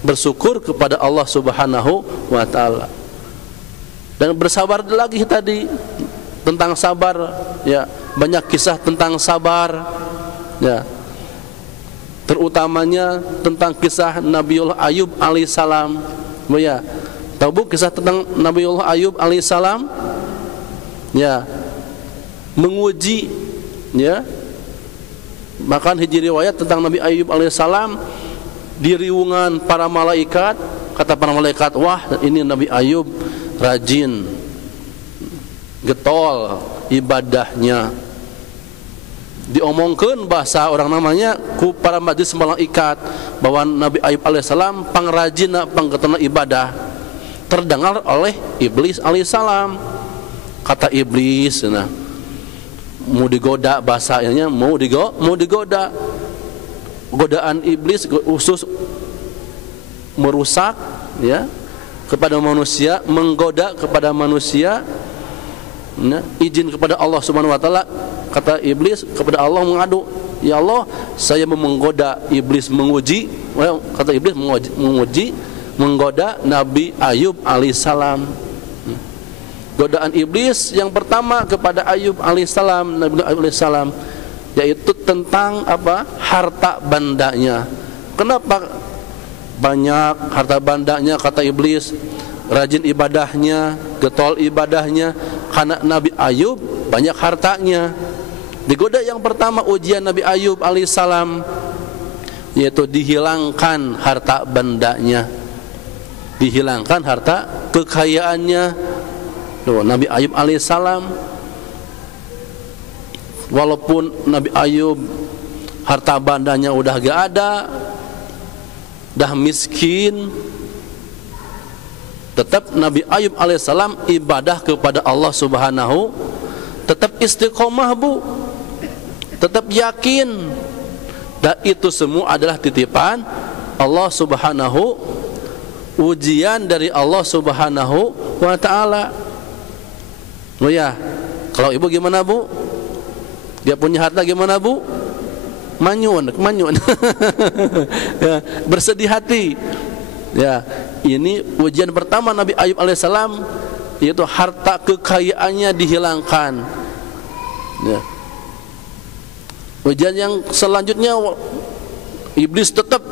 bersyukur kepada Allah Subhanahu wa ta'ala, dan bersabar lagi tadi tentang sabar, ya, banyak kisah tentang sabar, ya, terutamanya tentang kisah Nabiullah Ayub alaihissalam, ya. Tahu Bu kisah tentang Nabiullah Ayub alaihissalam? Ya, menguji, ya. Bahkan hiji riwayat tentang Nabi Ayub alaihissalam, di riungan para malaikat, kata para malaikat, wah, ini Nabi Ayub rajin, getol ibadahnya. Diomongkeun bahasa orang namanya ku para majlis malaikat bahwa Nabi Ayub alaihissalam pangrajina, panggetona ibadah. Terdengar oleh Iblis alaihissalam. Kata Iblis, nah, mau digoda, bahasanya mau digoda. Godaan iblis khusus merusak, ya, kepada manusia, menggoda kepada manusia, nah, izin kepada Allah Subhanahu wa ta'ala. Kata iblis kepada Allah mengadu, ya Allah, saya mau menggoda. Iblis menguji, kata iblis menguji, menggoda Nabi Ayub alaihissalam. Godaan iblis yang pertama kepada Ayub alaihissalam, Nabi Ayub alaihissalam, yaitu tentang apa? Harta bandanya. Kenapa banyak harta bandanya? Kata iblis, rajin ibadahnya, getol ibadahnya, karena Nabi Ayub banyak hartanya. Digoda yang pertama ujian Nabi Ayub alaihissalam, yaitu dihilangkan harta bandanya. dihilangkan harta kekayaannya. Tuh, Nabi Ayub alaihissalam, walaupun Nabi Ayub harta bandanya udah gak ada, dah miskin, tetap Nabi Ayub alaihissalam ibadah kepada Allah subhanahu, tetap istiqomah bu, tetap yakin, dan itu semua adalah titipan Allah subhanahu, ujian dari Allah subhanahu wa ta'ala. Oh ya, kalau ibu gimana bu? Dia punya harta gimana bu? Manyun ya, bersedih hati. Ya, ini ujian pertama Nabi Ayub alaihissalam, yaitu harta kekayaannya dihilangkan. Ya. Ujian yang selanjutnya, iblis tetap,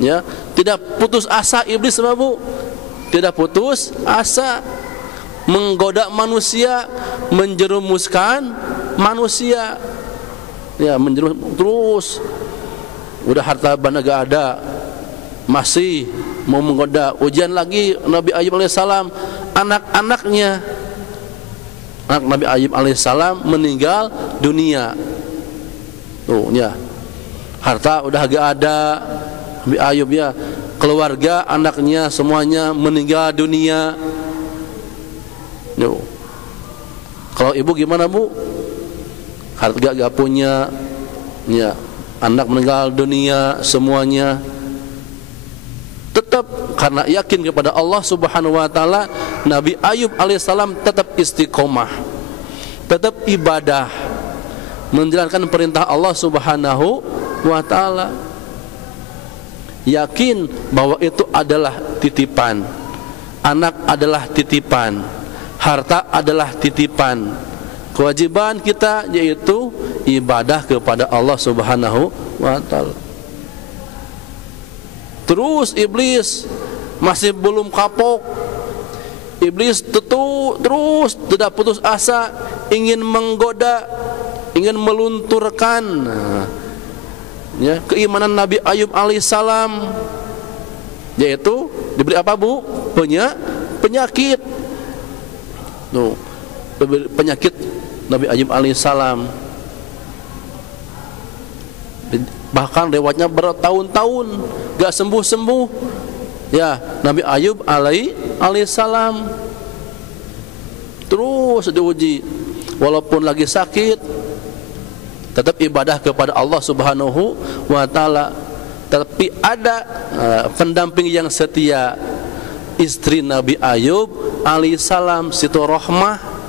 ya, tidak putus asa. Iblis apa bu? Tidak putus asa, menggoda manusia, menjerumuskan manusia. Ya, menjerumus terus. Udah harta benda gak ada, masih mau menggoda. Ujian lagi Nabi Ayub alaihissalam, anak-anaknya. Anak Nabi Ayub alaihissalam meninggal dunia. Tuh ya, harta udah gak ada Nabi Ayub ya, keluarga anaknya semuanya meninggal dunia. Tuh. Kalau ibu gimana bu? Harta gak punya, ya, anak meninggal dunia semuanya, tetap karena yakin kepada Allah subhanahu wa ta'ala, Nabi Ayub alaihissalam tetap istiqomah, tetap ibadah, menjalankan perintah Allah subhanahu wa ta'ala, yakin bahwa itu adalah titipan, anak adalah titipan, harta adalah titipan. Kewajiban kita yaitu ibadah kepada Allah subhanahu wa ta'ala. Terus iblis masih belum kapok. Iblis terus tidak putus asa, ingin menggoda, ingin melunturkan, ya, keimanan Nabi Ayub alaihissalam, yaitu diberi apa bu? Penyakit. Tuh, penyakit Nabi Ayub alaihissalam, bahkan lewatnya bertahun-tahun gak sembuh-sembuh. Ya, Nabi Ayub alaihissalam terus diuji, walaupun lagi sakit, tetap ibadah kepada Allah subhanahu wa ta'ala. Tapi ada pendamping yang setia, istri Nabi Ayub alaihissalam, Siti Rohmah.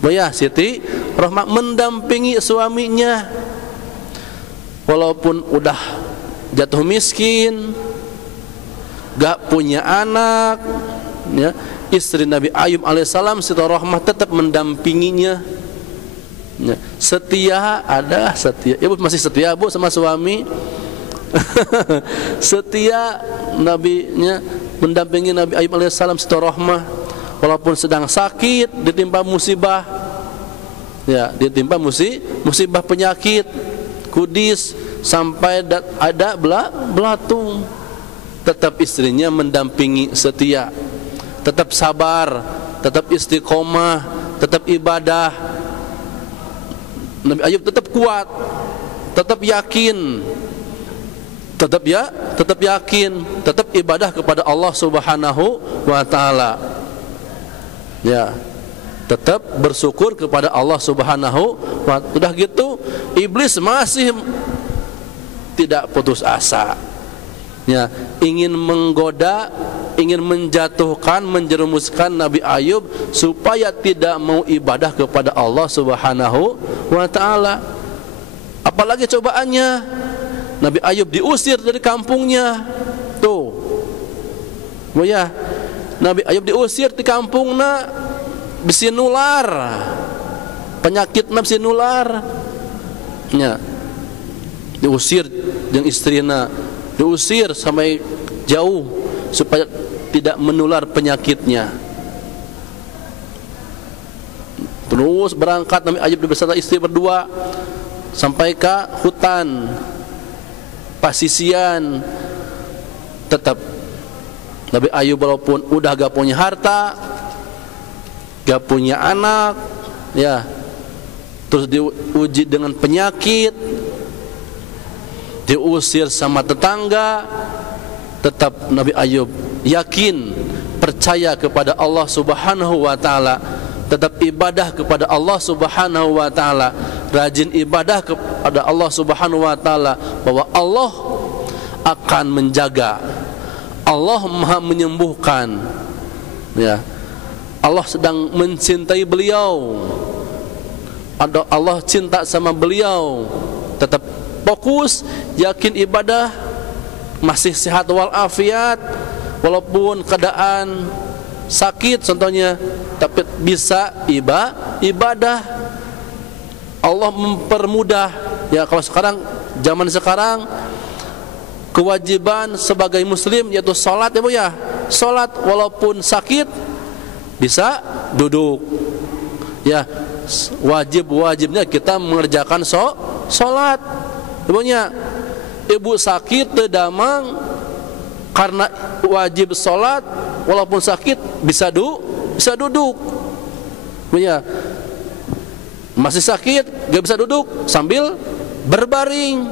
Ya, Siti Rohmah mendampingi suaminya, walaupun udah jatuh miskin, gak punya anak, ya, istri Nabi Ayub alaihissalam, Siti Rohmah tetap mendampinginya. Ya, setia, ada setia. Ibu masih setia bu sama suami? Setia Nabinya mendampingi Nabi Ayub alaihissalam, Siti Rohmah, walaupun sedang sakit, ditimpa musibah, ya, ditimpa musibah penyakit, kudis, sampai ada belatung, tetap istrinya mendampingi, setia, tetap sabar, tetap istiqomah, tetap ibadah. Nabi Ayub tetap kuat, tetap yakin, tetap yakin, tetap ibadah kepada Allah subhanahu wa ta'ala. Ya, tetap bersyukur kepada Allah subhanahu wa ta'ala. Udah gitu, iblis masih tidak putus asa, ya, ingin menggoda, ingin menjatuhkan, menjerumuskan Nabi Ayub supaya tidak mau ibadah kepada Allah subhanahu wa ta'ala. Apalagi cobaannya, Nabi Ayub diusir dari kampungnya. Tuh, oh ya, Nabi Ayub diusir di kampungna, bisi nular, penyakitna bisi nular, ya, diusir jeung istrina, diusir sampai jauh supaya tidak menular penyakitnya. Terus berangkat Nabi Ayub beserta istri berdua sampai ke hutan pasisian, tetap Nabi Ayub walaupun udah gak punya harta, gak punya anak, ya, terus diuji dengan penyakit, diusir sama tetangga, tetap Nabi Ayub yakin, percaya kepada Allah Subhanahu wa taala, tetap ibadah kepada Allah Subhanahu wa taala, rajin ibadah kepada Allah Subhanahu wa taala, bahwa Allah akan menjaga, Allah Maha menyembuhkan, ya. Allah sedang mencintai beliau, Allah cinta sama beliau. Tetap fokus, yakin ibadah, masih sehat walafiat, walaupun keadaan sakit contohnya, tapi bisa ibadah. Allah mempermudah, ya. Kalau sekarang, zaman sekarang, kewajiban sebagai muslim yaitu sholat, ya Bu ya. Sholat walaupun sakit bisa duduk, ya. Wajibnya kita mengerjakan sholat, ibunya. Ibu sakit tedamang karena wajib sholat, walaupun sakit bisa duduk, ibunya. Masih sakit gak bisa duduk, sambil berbaring,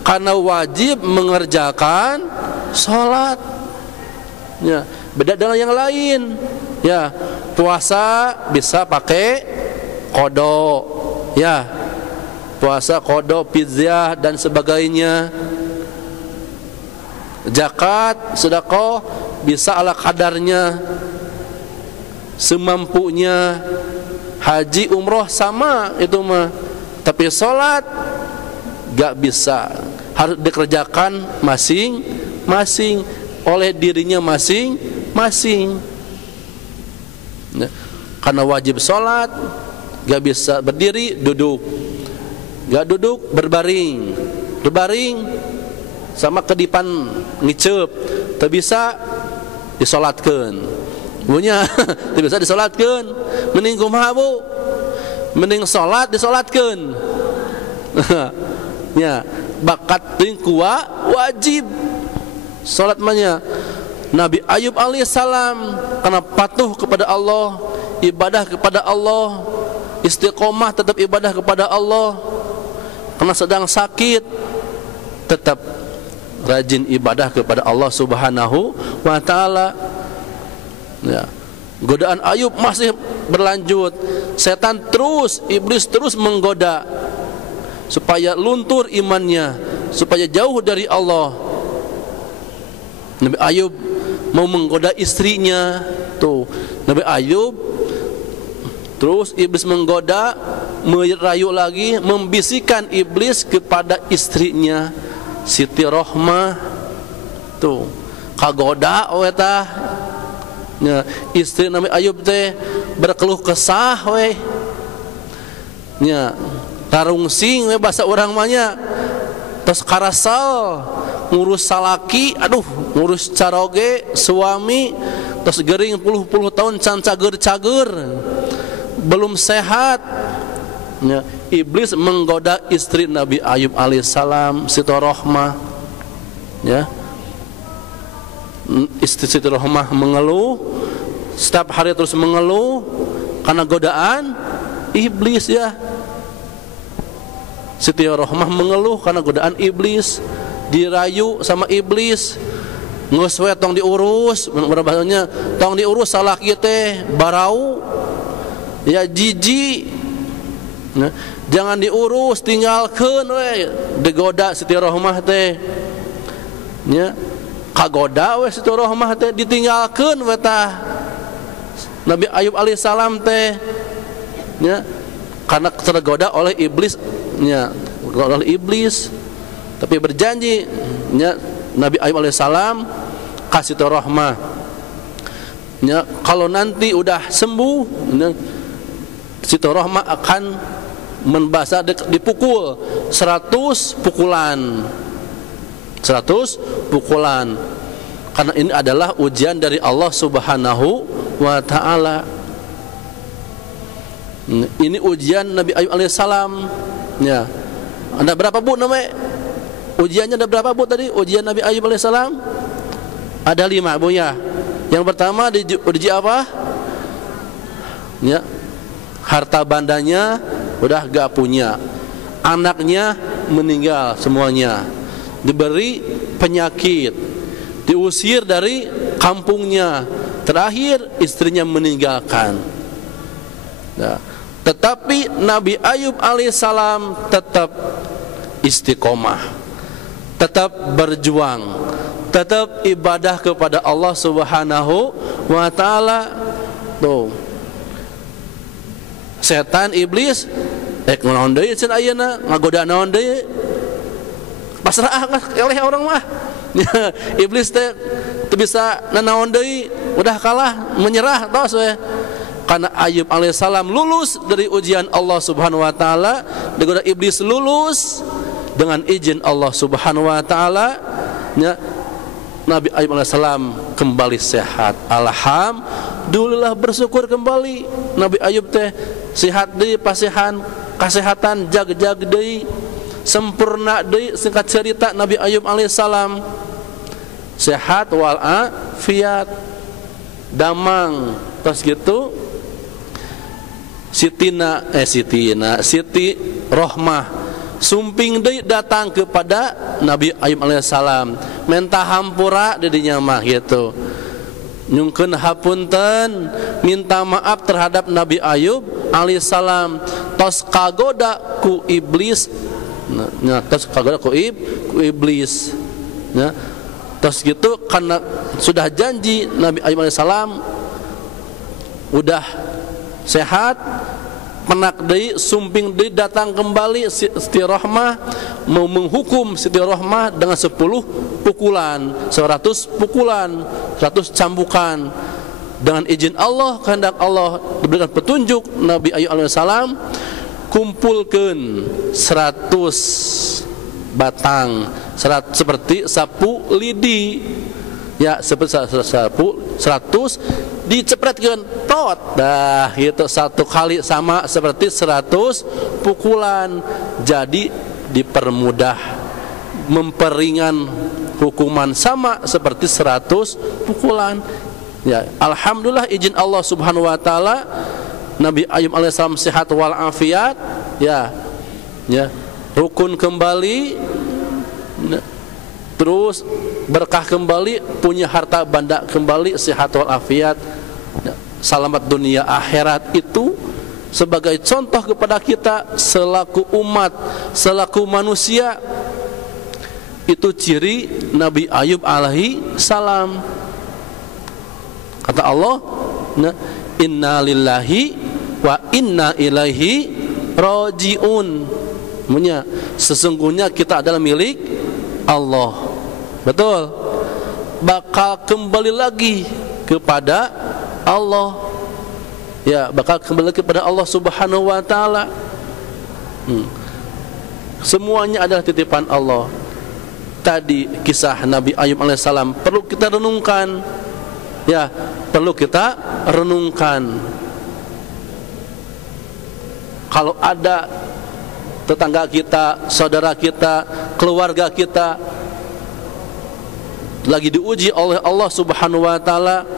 karena wajib mengerjakan sholat, ya. Beda dengan yang lain, ya. Puasa bisa pakai qada, ya. Puasa qada, fidyah dan sebagainya. Zakat, sedekah bisa ala kadarnya, semampunya. Haji, umroh sama itu mah. Tapi sholat gak bisa, harus dikerjakan masing-masing oleh dirinya masing-masing, ya. Karena wajib sholat, gak bisa berdiri, duduk. Gak duduk, berbaring sama kedipan ngicep, tak bisa disolatkan, punya. Tak bisa disolatkan, mending kumaha Bu? Mending sholat disolatkan. Ya, bakat tingkuwa wajib salat mahnya. Nabi Ayub alaihissalam karena patuh kepada Allah, ibadah kepada Allah, istiqomah tetap ibadah kepada Allah, karena sedang sakit tetap rajin ibadah kepada Allah Subhanahu wa taala, ya. Godaan Ayub masih berlanjut, setan terus, iblis terus menggoda supaya luntur imannya, supaya jauh dari Allah. Nabi Ayub mau menggoda istrinya, tuh Nabi Ayub terus iblis menggoda, merayu lagi, membisikkan iblis kepada istrinya Siti Rohmah, tuh kagoda wetah, ya. Istri Nabi Ayub teh berkeluh kesah we, ya. Tarungsing we bahasa urang mahnya, terus karasal ngurus salaki, aduh ngurus caroge suami, terus gering puluh tahun can cager belum sehat, ya. Iblis menggoda istri Nabi Ayub alaihissalam, Siti Rohmah, ya. Istri Siti Rohmah mengeluh, setiap hari terus mengeluh karena godaan iblis, ya. Siti Rohmah mengeluh karena godaan iblis, dirayu sama iblis, ngeuswe tong diurus, bahasanya tong diurus salah kita barau, ya jiji, nah, jangan diurus, tinggalkan we, digoda Siti Rohmah teh, ya. Kagoda we Siti Rohmah teh, ditinggalkan we tah Nabi Ayub alaihissalam teh, ya. Karena tergoda oleh iblis, ya, oleh iblis, tapi berjanji, ya, Nabi Ayub alaihissalam kasih Siti Rohmah, ya, kalau nanti udah sembuh, ya, Siti Rohmah akan membasa dipukul 100 pukulan, 100 pukulan, karena ini adalah ujian dari Allah Subhanahu wa ta'ala. Ini ujian Nabi Ayub alaihissalam, ya. Ada berapa Bu namanya? Ujiannya ada berapa Bu tadi? Ujian Nabi Ayub alaihissalam Ada 5 Bu ya. Yang pertama diuji apa? Ya. Harta bandanya udah gak punya. Anaknya meninggal semuanya. Diberi penyakit. Diusir dari kampungnya. Terakhir istrinya meninggalkan. Nah, tetapi Nabi Ayub alaihissalam tetap istiqomah, tetap berjuang, tetap ibadah kepada Allah Subhanahu wa taala. Tuh. Setan iblis naon deui cenah ayeuna ngagoda naon deui. Pasrah oleh orang mah. Iblis teh teu bisa nanaon deui, udah kalah, menyerah tos we. Karena Ayub alaihissalam lulus dari ujian Allah Subhanahu wa taala, digoda iblis lulus dengan izin Allah Subhanahu wa taala, ya, Nabi Ayub alaihissalam kembali sehat. Alhamdulillah, bersyukur kembali. Nabi Ayub teh sehat deui, pasihan kasehatan jag-jag deui, sempurna deui. Singkat cerita Nabi Ayub alaihissalam sehat wal afiat, damang. Terus gitu Siti Rohmah sumping deui datang kepada Nabi Ayub alaihissalam, minta hampura didinya mah gitu, nyungkeun hapunten, minta maaf terhadap Nabi Ayub alaihissalam, tos kagoda ku iblis, tos kagoda ku iblis, ya. Tos gitu karena sudah janji Nabi Ayub alaihissalam udah sehat, penak deui, sumping deui, datang kembali Siti Rohmah mau menghukum Siti Rohmah dengan 10 pukulan, 100 pukulan, 100 cambukan. Dengan izin Allah, kehendak Allah, diberikan petunjuk Nabi Ayub alaihissalam kumpulkeun 100 batang seperti sapu lidi, ya, seperti sapu 100 dicepretkeun tot, dah itu satu kali sama seperti 100 pukulan. Jadi dipermudah, memperingan hukuman sama seperti 100 pukulan. Ya, alhamdulillah izin Allah Subhanahu wa taala, Nabi Ayub alaihissalam sehat wal afiat, ya, rukun kembali, terus berkah kembali, punya harta benda kembali, sehat wal afiat, selamat dunia akhirat. Itu sebagai contoh kepada kita selaku umat, selaku manusia. Itu ciri Nabi Ayub alaihi salam. Kata Allah, inna lillahi wa inna ilaihi rajiun. Sesungguhnya kita adalah milik Allah. Betul. Bakal kembali lagi kepada Allah. Ya, bakal kembali kepada Allah Subhanahu wa taala. Semuanya adalah titipan Allah. Tadi kisah Nabi Ayub alaihissalam perlu kita renungkan. Ya, perlu kita renungkan. Kalau ada tetangga kita, saudara kita, keluarga kita lagi diuji oleh Allah Subhanahu wa taala,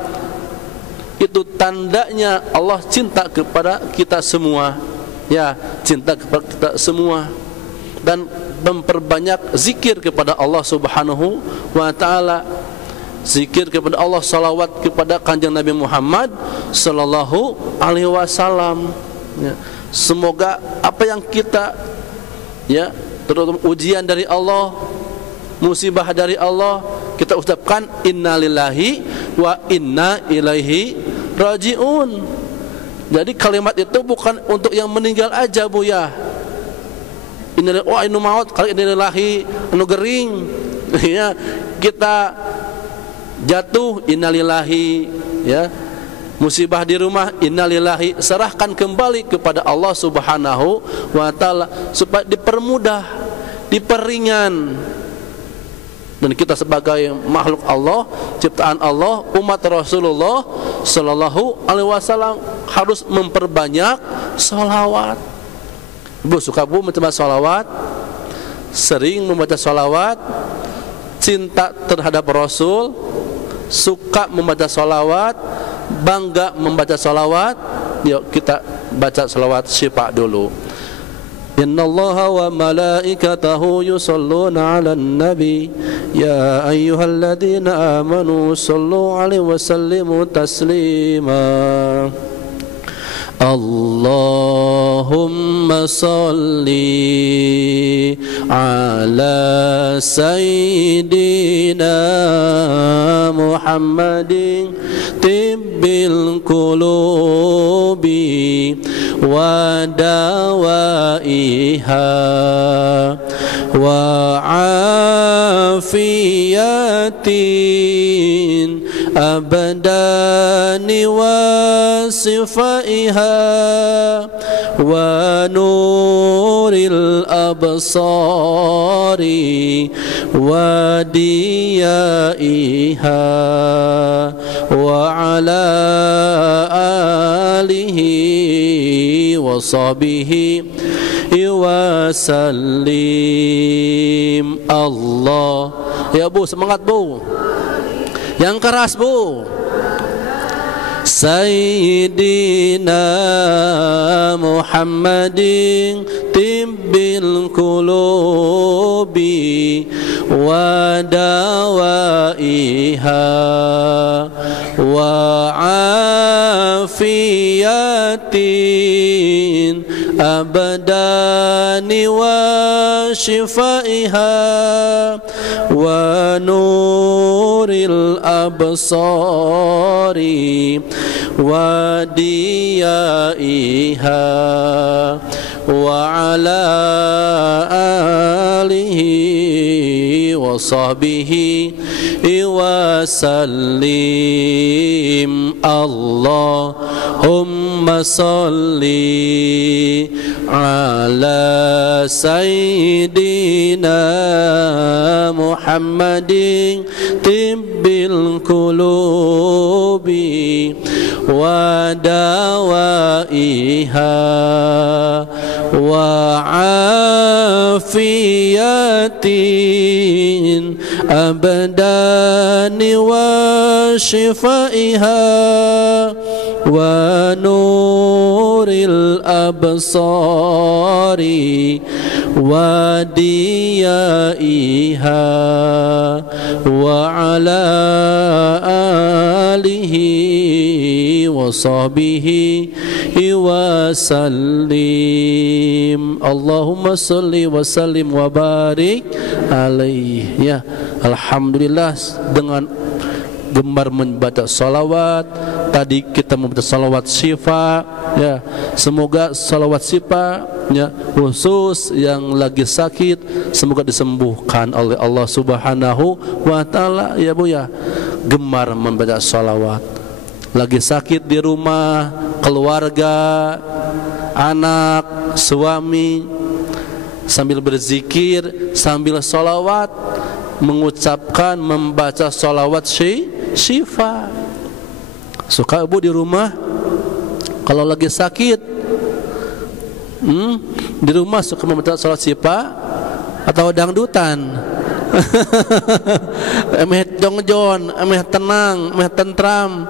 itu tandanya Allah cinta kepada kita semua. Ya, cinta kepada kita semua. Dan memperbanyak zikir kepada Allah Subhanahu wa taala. Zikir kepada Allah, salawat kepada Kanjeng Nabi Muhammad sallallahu alaihi wasallam. Ya. Semoga apa yang kita, ya, terutama ujian dari Allah, musibah dari Allah, kita ucapkan innalillahi wa inna ilaihi rajiun. Jadi kalimat itu bukan untuk yang meninggal aja, Bu, ya. Innalillahi wa inna maut, kalau innalillahi anu gering, ya, kita jatuh innalillahi, ya, musibah di rumah innalillahi, serahkan kembali kepada Allah Subhanahu wa taala supaya dipermudah, diperingan. Dan kita sebagai makhluk Allah, ciptaan Allah, umat Rasulullah sallallahu alaihi wasallam harus memperbanyak sholawat. Bu, suka Bu membaca sholawat? Sering membaca sholawat, cinta terhadap Rasul, suka membaca salawat, bangga membaca salawat, yuk kita baca salawat syifa dulu. Innallaha wa malaikatahu yusalluna 'alan nabi ya ayyuhalladzina amanu sallu 'alaihi wa sallimu taslima. Allahumma salli ala sayyidina Muhammadin tibbil qulubi wa dawaiha wa afiyatin abdani wa sifaiha wa nuril absari wa diyaiha wa ala alihi wa sahbihi wa sallim. Allah. Ya Bu, semangat Bu. Yang keras Bu. Sayyidina Muhammadin tibbil qulubi wa dawaiha wa afiyatin abdani wa shifaiha wa nuril absari wa diyaiha wa ala alihi wa sahbihi wa sallim. Allahumma salli ala sayyidina Muhammadin tibbil qulubi wa dawaiha wa afiyatin abdani wa shifaiha wa nuril absari wa diyaiha wa ala alihi wa sahbihi wa sallim. Allahumma salli wa sallim wa barik alaihi. Ya, alhamdulillah dengan gemar membaca salawat. Tadi kita membaca salawat syifa, ya. Semoga salawat syifa, ya, khusus yang lagi sakit semoga disembuhkan oleh Allah Subhanahu wa taala, ya Bu ya. Gemar membaca salawat. Lagi sakit di rumah, keluarga, anak, suami, sambil berzikir, sambil salawat, mengucapkan, membaca salawat syifa. Suka Ibu di rumah kalau lagi sakit, di rumah suka membaca salawat syifa atau dangdutan? Emeh jongjon, emeh tenang, emeh tentram.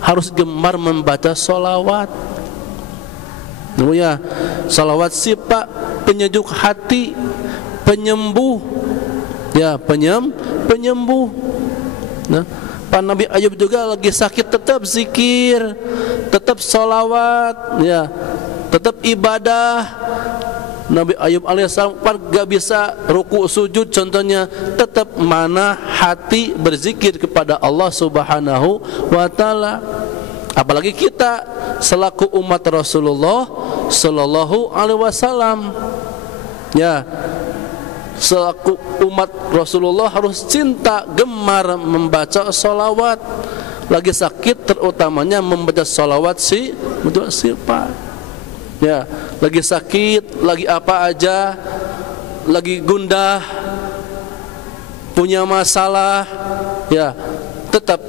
Harus gemar membaca salawat. Ya, salawat syifa penyejuk hati, penyembuh. Ya, penyembuh. Nah, Pak Nabi Ayub juga lagi sakit tetap zikir, tetap salawat, ya, tetap ibadah. Nabi Ayub alaihissalam gak bisa ruku sujud contohnya, tetap mana hati berzikir kepada Allah Subhanahu wa taala. Apalagi kita selaku umat Rasulullah sallallahu alaihi wasallam, ya, selaku umat Rasulullah harus cinta, gemar membaca salawat. Lagi sakit terutamanya membaca salawat syifa. Ya, lagi sakit, lagi apa aja, lagi gundah, punya masalah, ya, tetap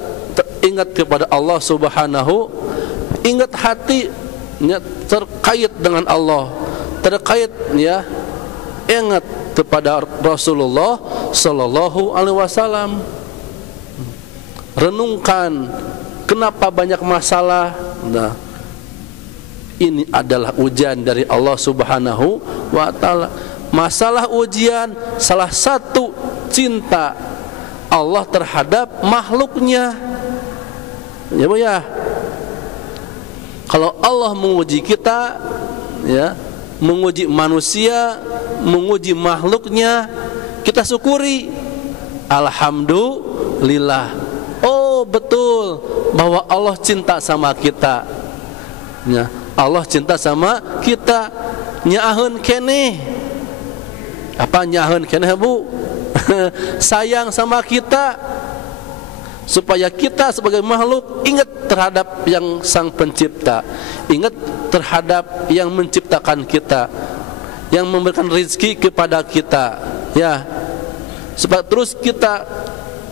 ingat kepada Allah Subhanahu, ingat hatinya terkait dengan Allah, terkait, ya, ingat kepada Rasulullah sallallahu alaihi wasallam. renungkan kenapa banyak masalah. Nah, ini adalah ujian dari Allah Subhanahu wa ta'ala. Masalah ujian salah satu cinta Allah terhadap makhluknya. Ya Bu ya. Kalau Allah menguji kita, ya, menguji manusia, menguji makhluknya, kita syukuri. Alhamdulillah. Oh betul bahwa Allah cinta sama kita. Ya, Allah cinta sama kita. Nyaheun keneh. Apa nyaheun keneh Bu? Sayang sama kita, supaya kita sebagai makhluk ingat terhadap yang Sang Pencipta, ingat terhadap yang menciptakan kita, yang memberikan rezeki kepada kita, ya, supaya terus kita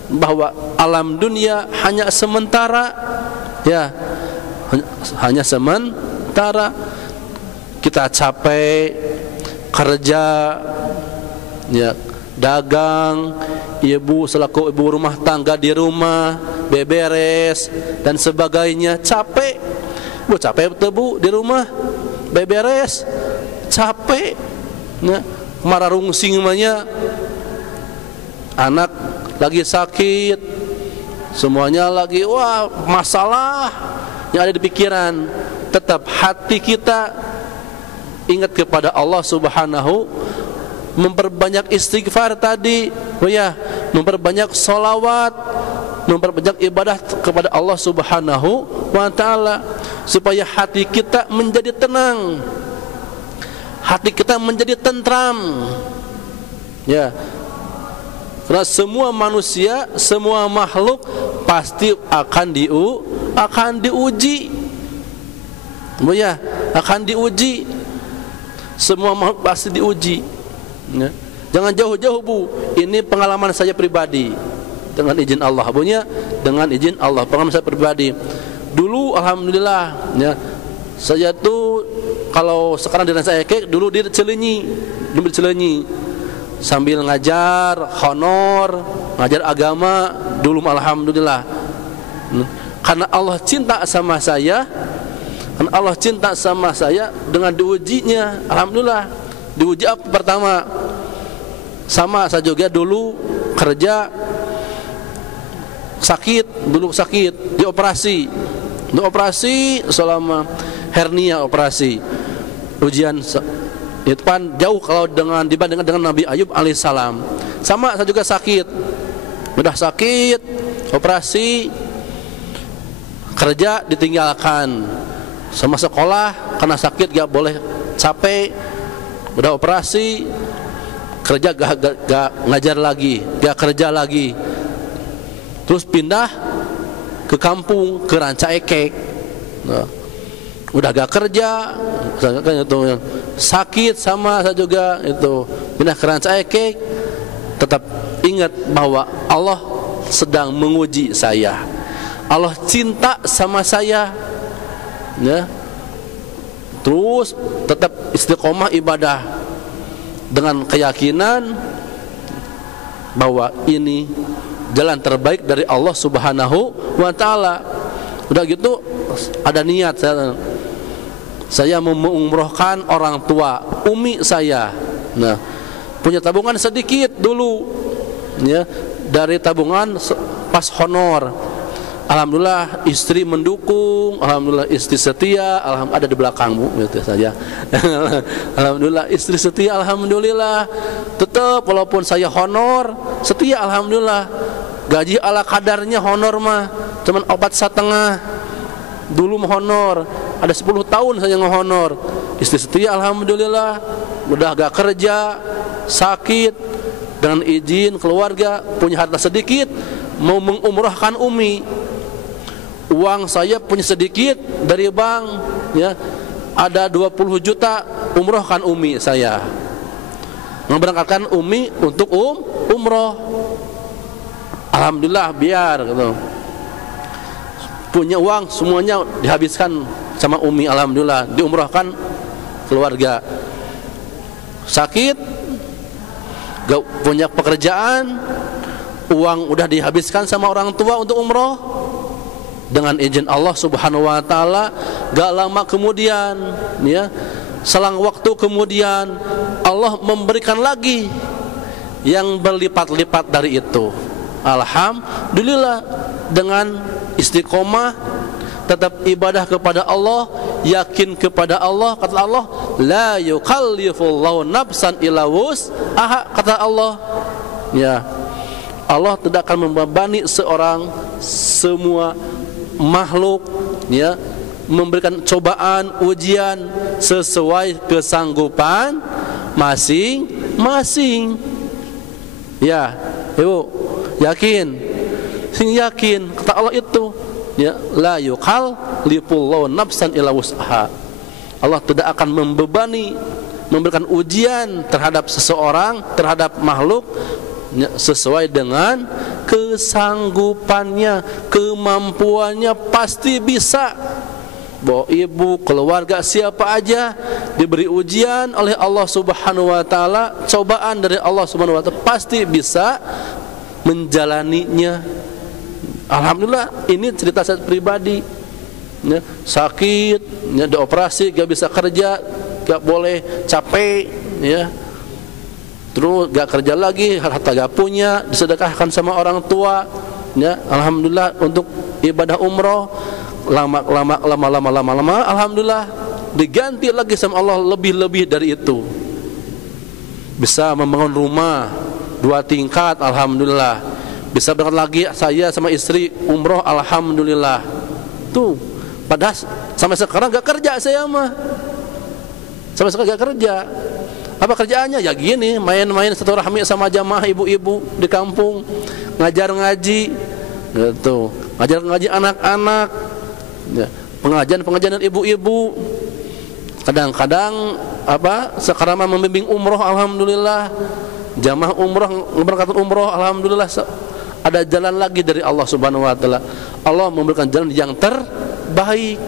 bahwa alam dunia hanya sementara, ya, hanya sementara. Kita capek kerja, ya, dagang, ibu selaku ibu rumah tangga di rumah, beberes dan sebagainya, capek. Bu capek betul Bu di rumah, beberes, capek. Ya, mararung singmanya, anak lagi sakit, semuanya lagi wah masalah yang ada di pikiran. Tetap hati kita ingat kepada Allah Subhanahu, memperbanyak istighfar tadi, oh ya, memperbanyak sholawat, memperbanyak ibadah kepada Allah Subhanahu wa ta'ala, supaya hati kita menjadi tenang, hati kita menjadi tentram, ya. Karena semua manusia, semua makhluk pasti akan diuji, oh ya, akan diuji. Semua makhluk pasti diuji. Ya. Jangan jauh-jauh Bu. Ini pengalaman saya pribadi dengan izin Allah, Bunya, dengan izin Allah, pengalaman saya pribadi. Dulu alhamdulillah, ya, saya tuh kalau sekarang di saya kek, dulu di Cileunyi, sambil ngajar honor, ngajar agama dulu alhamdulillah. Karena Allah cinta sama saya, karena Allah cinta sama saya, dengan diujinya alhamdulillah. Diuji apa pertama? Sama saya juga dulu kerja sakit, dulu sakit, dioperasi selama hernia operasi. Ujian itu kan jauh kalau dibandingkan dengan Nabi Ayub alaihissalam. Sama saya juga sakit, udah sakit, operasi, kerja ditinggalkan, sama sekolah karena sakit gak boleh, capek, udah operasi, kerja gak ngajar lagi, gak kerja lagi, terus pindah ke kampung, ke Ranca Ekek. Nah, udah gak kerja, sakit sama saya juga itu, pindah ke Ranca Ekek. Tetap ingat bahwa Allah sedang menguji saya, Allah cinta sama saya, ya. Terus tetap istiqomah ibadah dengan keyakinan bahwa ini jalan terbaik dari Allah Subhanahu wa ta'ala. Udah gitu ada niat saya mau mengumrohkan orang tua umi saya. Nah, punya tabungan sedikit dulu, ya, dari tabungan pas honor. Alhamdulillah istri mendukung, alhamdulillah istri setia, alhamdulillah ada di belakang Bu, gitu saja. Alhamdulillah istri setia, alhamdulillah. Tetap walaupun saya honor, setia alhamdulillah. Gaji ala kadarnya honor mah cuman 4,5. Dulu mah honor, ada 10 tahun saya ngehonor. Istri setia alhamdulillah. Udah gak kerja, sakit, dengan izin keluarga, punya harta sedikit, mau mengumrahkan umi. Uang saya punya sedikit dari bank, ya, ada 20 juta, umrohkan umi saya, memberangkatkan umi untuk umroh. Alhamdulillah biar gitu. Punya uang semuanya dihabiskan sama umi, alhamdulillah diumrohkan keluarga. Sakit, gak punya pekerjaan, uang udah dihabiskan sama orang tua untuk umroh, dengan izin Allah Subhanahu wa taala, gak lama kemudian ya, selang waktu kemudian Allah memberikan lagi yang berlipat-lipat dari itu. Alhamdulillah, dengan istiqomah tetap ibadah kepada Allah, yakin kepada Allah. Kata Allah, la yukallifullahu nafsan illa wus'aha, kata Allah. Ya, Allah tidak akan membebani semua makhluk ya, memberikan cobaan, ujian sesuai kesanggupan masing-masing. Ya, Ibu, yakin, kata Allah itu ya, la yukallifullahu nafsan illa wus'aha. Allah tidak akan membebani, memberikan ujian terhadap seseorang, terhadap makhluk ya, sesuai dengan kesanggupannya, kemampuannya. Pasti bisa. Bahwa ibu, keluarga, siapa aja diberi ujian oleh Allah Subhanahu wa taala, cobaan dari Allah Subhanahu wa taala, pasti bisa menjalaninya. Alhamdulillah, ini cerita saya pribadi ya, sakit ya, dioperasi, gak bisa kerja, gak boleh, capek ya, terus gak kerja lagi, harta gak punya, disedekahkan sama orang tua ya. Alhamdulillah, untuk ibadah umroh lama, alhamdulillah diganti lagi sama Allah lebih dari itu. Bisa membangun rumah 2 tingkat, alhamdulillah. Bisa berangkat lagi saya sama istri umroh, alhamdulillah. Tuh, padahal sampai sekarang gak kerja saya mah. Sampai sekarang gak kerja. Apa kerjaannya? Ya gini, main-main silaturahmi sama jamaah ibu-ibu di kampung, ngajar ngaji gitu. Ngajar ngaji anak-anak ya, pengajian ibu-ibu. Kadang-kadang sekarang membimbing umroh, alhamdulillah. Jamaah umroh, berangkat umroh, alhamdulillah. Ada jalan lagi dari Allah Subhanahu wa taala. Allah memberikan jalan yang terbaik.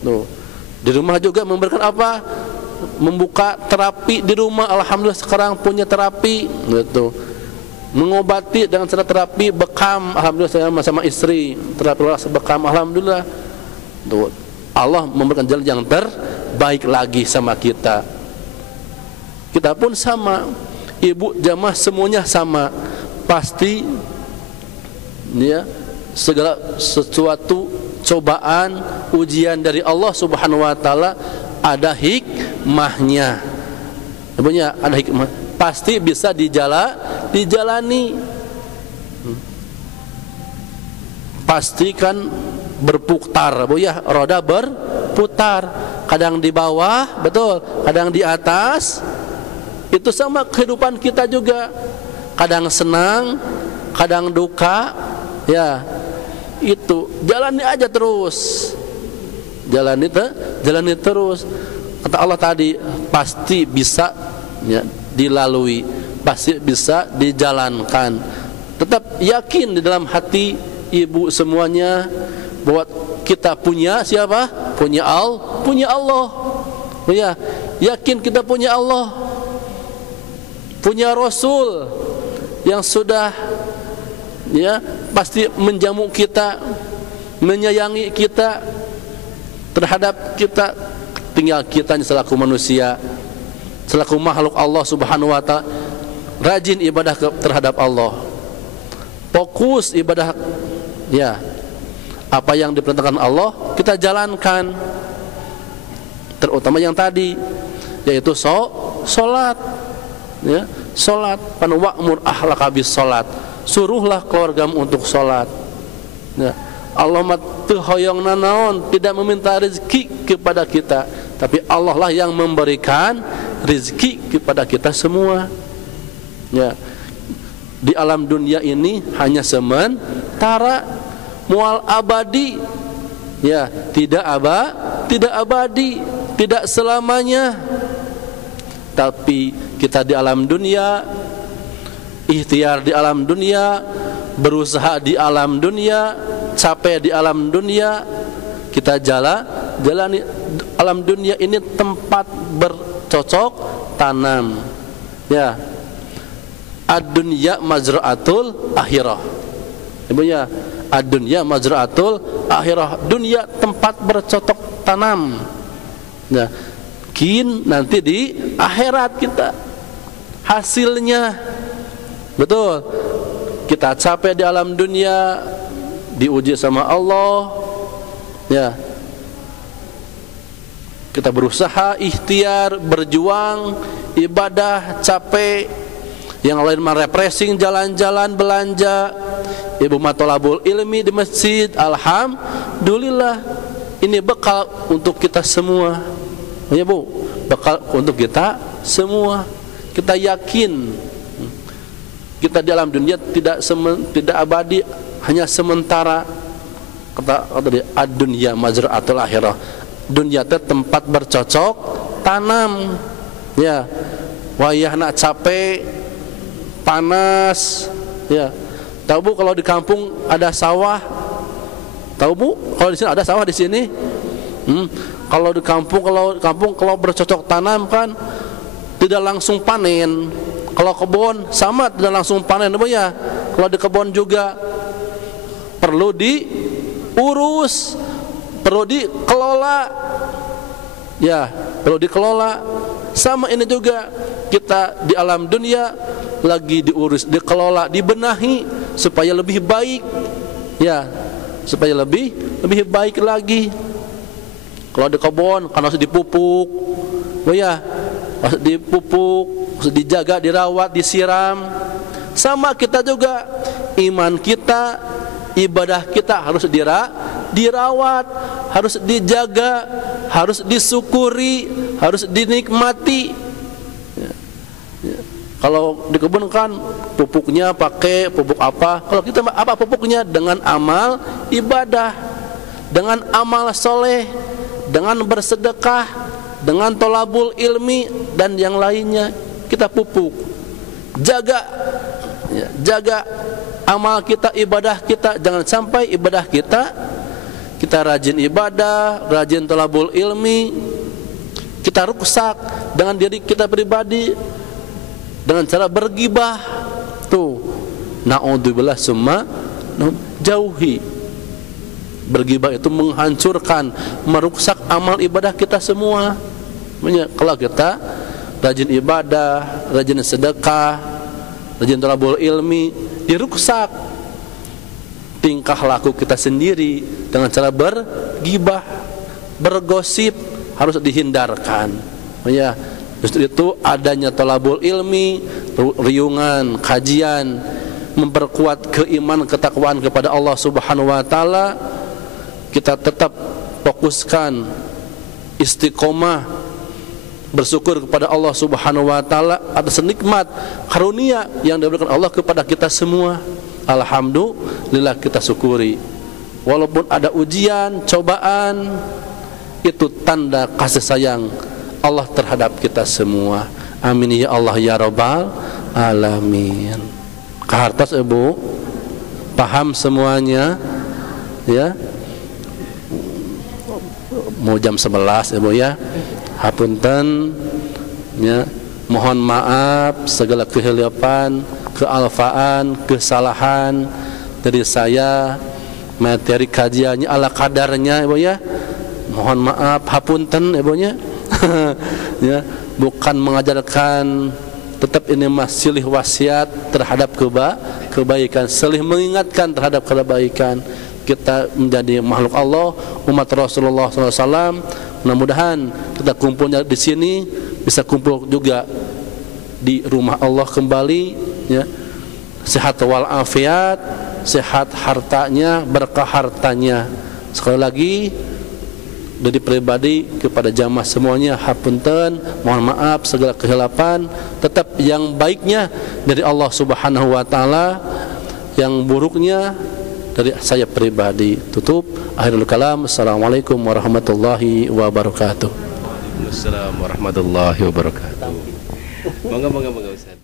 Tuh. Di rumah juga memberikan apa? Membuka terapi di rumah, alhamdulillah sekarang punya terapi gitu. Mengobati dengan cara terapi bekam, alhamdulillah saya sama istri terapi bekam, alhamdulillah. Tuh. Allah memberikan jalan yang terbaik lagi sama kita. Kita pun sama, ibu, jamaah, semuanya sama. Pasti ya, segala sesuatu cobaan, ujian dari Allah Subhanahu wa taala ada hikmahnya. Sebenarnya ada hikmah. Pasti bisa dijalani. Pastikan berputar, Bu ya, roda berputar. Kadang di bawah, betul, kadang di atas. Itu sama kehidupan kita juga. Kadang senang, kadang duka, ya. Itu jalani aja terus. Jalani terus. Kata Allah tadi, pasti bisa ya, dilalui, pasti bisa dijalankan. Tetap yakin di dalam hati ibu semuanya bahwa kita punya siapa? Punya Allah. Ya, yakin kita punya Allah. Punya Rasul yang sudah ya pasti menjamu kita, menyayangi kita, terhadap kita. Tinggal kita selaku manusia, selaku makhluk Allah Subhanahu wa taala, rajin ibadah terhadap Allah, fokus ibadah ya, apa yang diperintahkan Allah kita jalankan, terutama yang tadi yaitu sholat ya, sholat. Pan wa'mur ahlaka bis sholat, suruhlah keluargamu untuk sholat ya. Allah teu hoyong nanaon, tidak meminta rezeki kepada kita, tapi Allah lah yang memberikan rezeki kepada kita semua ya. Di alam dunia ini hanya sementara, mual abadi ya, tidak abadi, tidak selamanya. Tapi kita di alam dunia, ikhtiar di alam dunia, berusaha di alam dunia, capek di alam dunia, kita jalani alam dunia ini tempat bercocok tanam ya. ad-dunya mazra'atul akhirah. Ibunya, ad-dunya mazra'atul akhirah. Dunia tempat bercocok tanam. Nah, nanti di akhirat kita hasilnya. Betul. Kita capek di alam dunia, diuji sama Allah. Ya. Kita berusaha, ikhtiar, berjuang, ibadah, capek. Yang lain mah refreshing, jalan-jalan, belanja. Ibu matolabul ilmi di masjid. Alhamdulillah. Ini bekal untuk kita semua. Ya Bu, bekal untuk kita semua. Kita yakin kita di alam dunia tidak abadi, hanya sementara. Kata dia, ad-dunya mazra'atul akhirah. Dunia itu tempat bercocok tanam. Ya, wayah nak capek, panas. Ya, tahu Bu kalau di kampung ada sawah? Tahu Bu kalau di sini ada sawah di sini? Kalau di kampung, kalau bercocok tanam kan tidak langsung panen. Kalau kebun sama tidak langsung panen, Bu ya. Kalau di kebun juga perlu diurus, perlu dikelola. Ya, perlu dikelola. Sama ini juga kita di alam dunia lagi diurus, dikelola, dibenahi supaya lebih baik. Ya, supaya lebih baik lagi. Kalau di kebun kan harus dipupuk. Oh ya, harus dipupuk, harus dijaga, dirawat, disiram. Sama kita juga, iman kita, ibadah kita harus dirawat, harus dijaga, harus disyukuri, harus dinikmati. Ya. Ya. Kalau di kebun kan pupuknya pakai pupuk apa? Kalau kita apa pupuknya? Dengan amal ibadah, dengan amal soleh, dengan bersedekah, dengan tolabul ilmi dan yang lainnya kita pupuk. Jaga, ya, jaga amal kita, ibadah kita. Jangan sampai ibadah kita rajin ibadah, rajin tolabul ilmi, kita rusak dengan diri kita pribadi dengan cara bergibah. Tuh, na'udzubillah, summa jauhi. Bergibah itu menghancurkan, merusak amal ibadah kita semua. Kalau kita rajin ibadah, rajin sedekah, rajin thalabul ilmi, dirusak tingkah laku kita sendiri dengan cara bergibah, bergosip, harus dihindarkan. Ya, justru itu adanya thalabul ilmi, riungan, kajian, memperkuat keimanan, ketakwaan kepada Allah Subhanahu wa taala. Kita tetap fokuskan istiqomah, bersyukur kepada Allah Subhanahu wa taala atas nikmat karunia yang diberikan Allah kepada kita semua. Alhamdulillah, kita syukuri. Walaupun ada ujian, cobaan, itu tanda kasih sayang Allah terhadap kita semua. Amin ya Allah ya Rabbal alamin. Kahartos Ibu, paham semuanya? Ya. Mau jam 11 Ibu ya. Hapunten ya, mohon maaf segala kehilapan, kealfaan, kesalahan dari saya. Materi kajiannya ala kadarnya Ibu ya. Mohon maaf, hapunten Ibunya. Ya, bukan mengajarkan, tetap ini silih wasiat terhadap kebaikan, silih mengingatkan terhadap kebaikan. Kita menjadi makhluk Allah, umat Rasulullah SAW. Mudah-mudahan kita kumpulnya di sini bisa kumpul juga di rumah Allah kembali, ya. Sehat walafiat, sehat hartanya, berkah hartanya. Sekali lagi dari pribadi kepada jamaah semuanya, hapunten, mohon maaf segala kehilapan. Tetap yang baiknya dari Allah Subhanahu wa taala, yang buruknya dari saya pribadi. Tutup akhirul kalam. Assalamualaikum warahmatullahi wabarakatuh. Waalaikumsalam warahmatullahi wabarakatuh. Monggo Ustaz.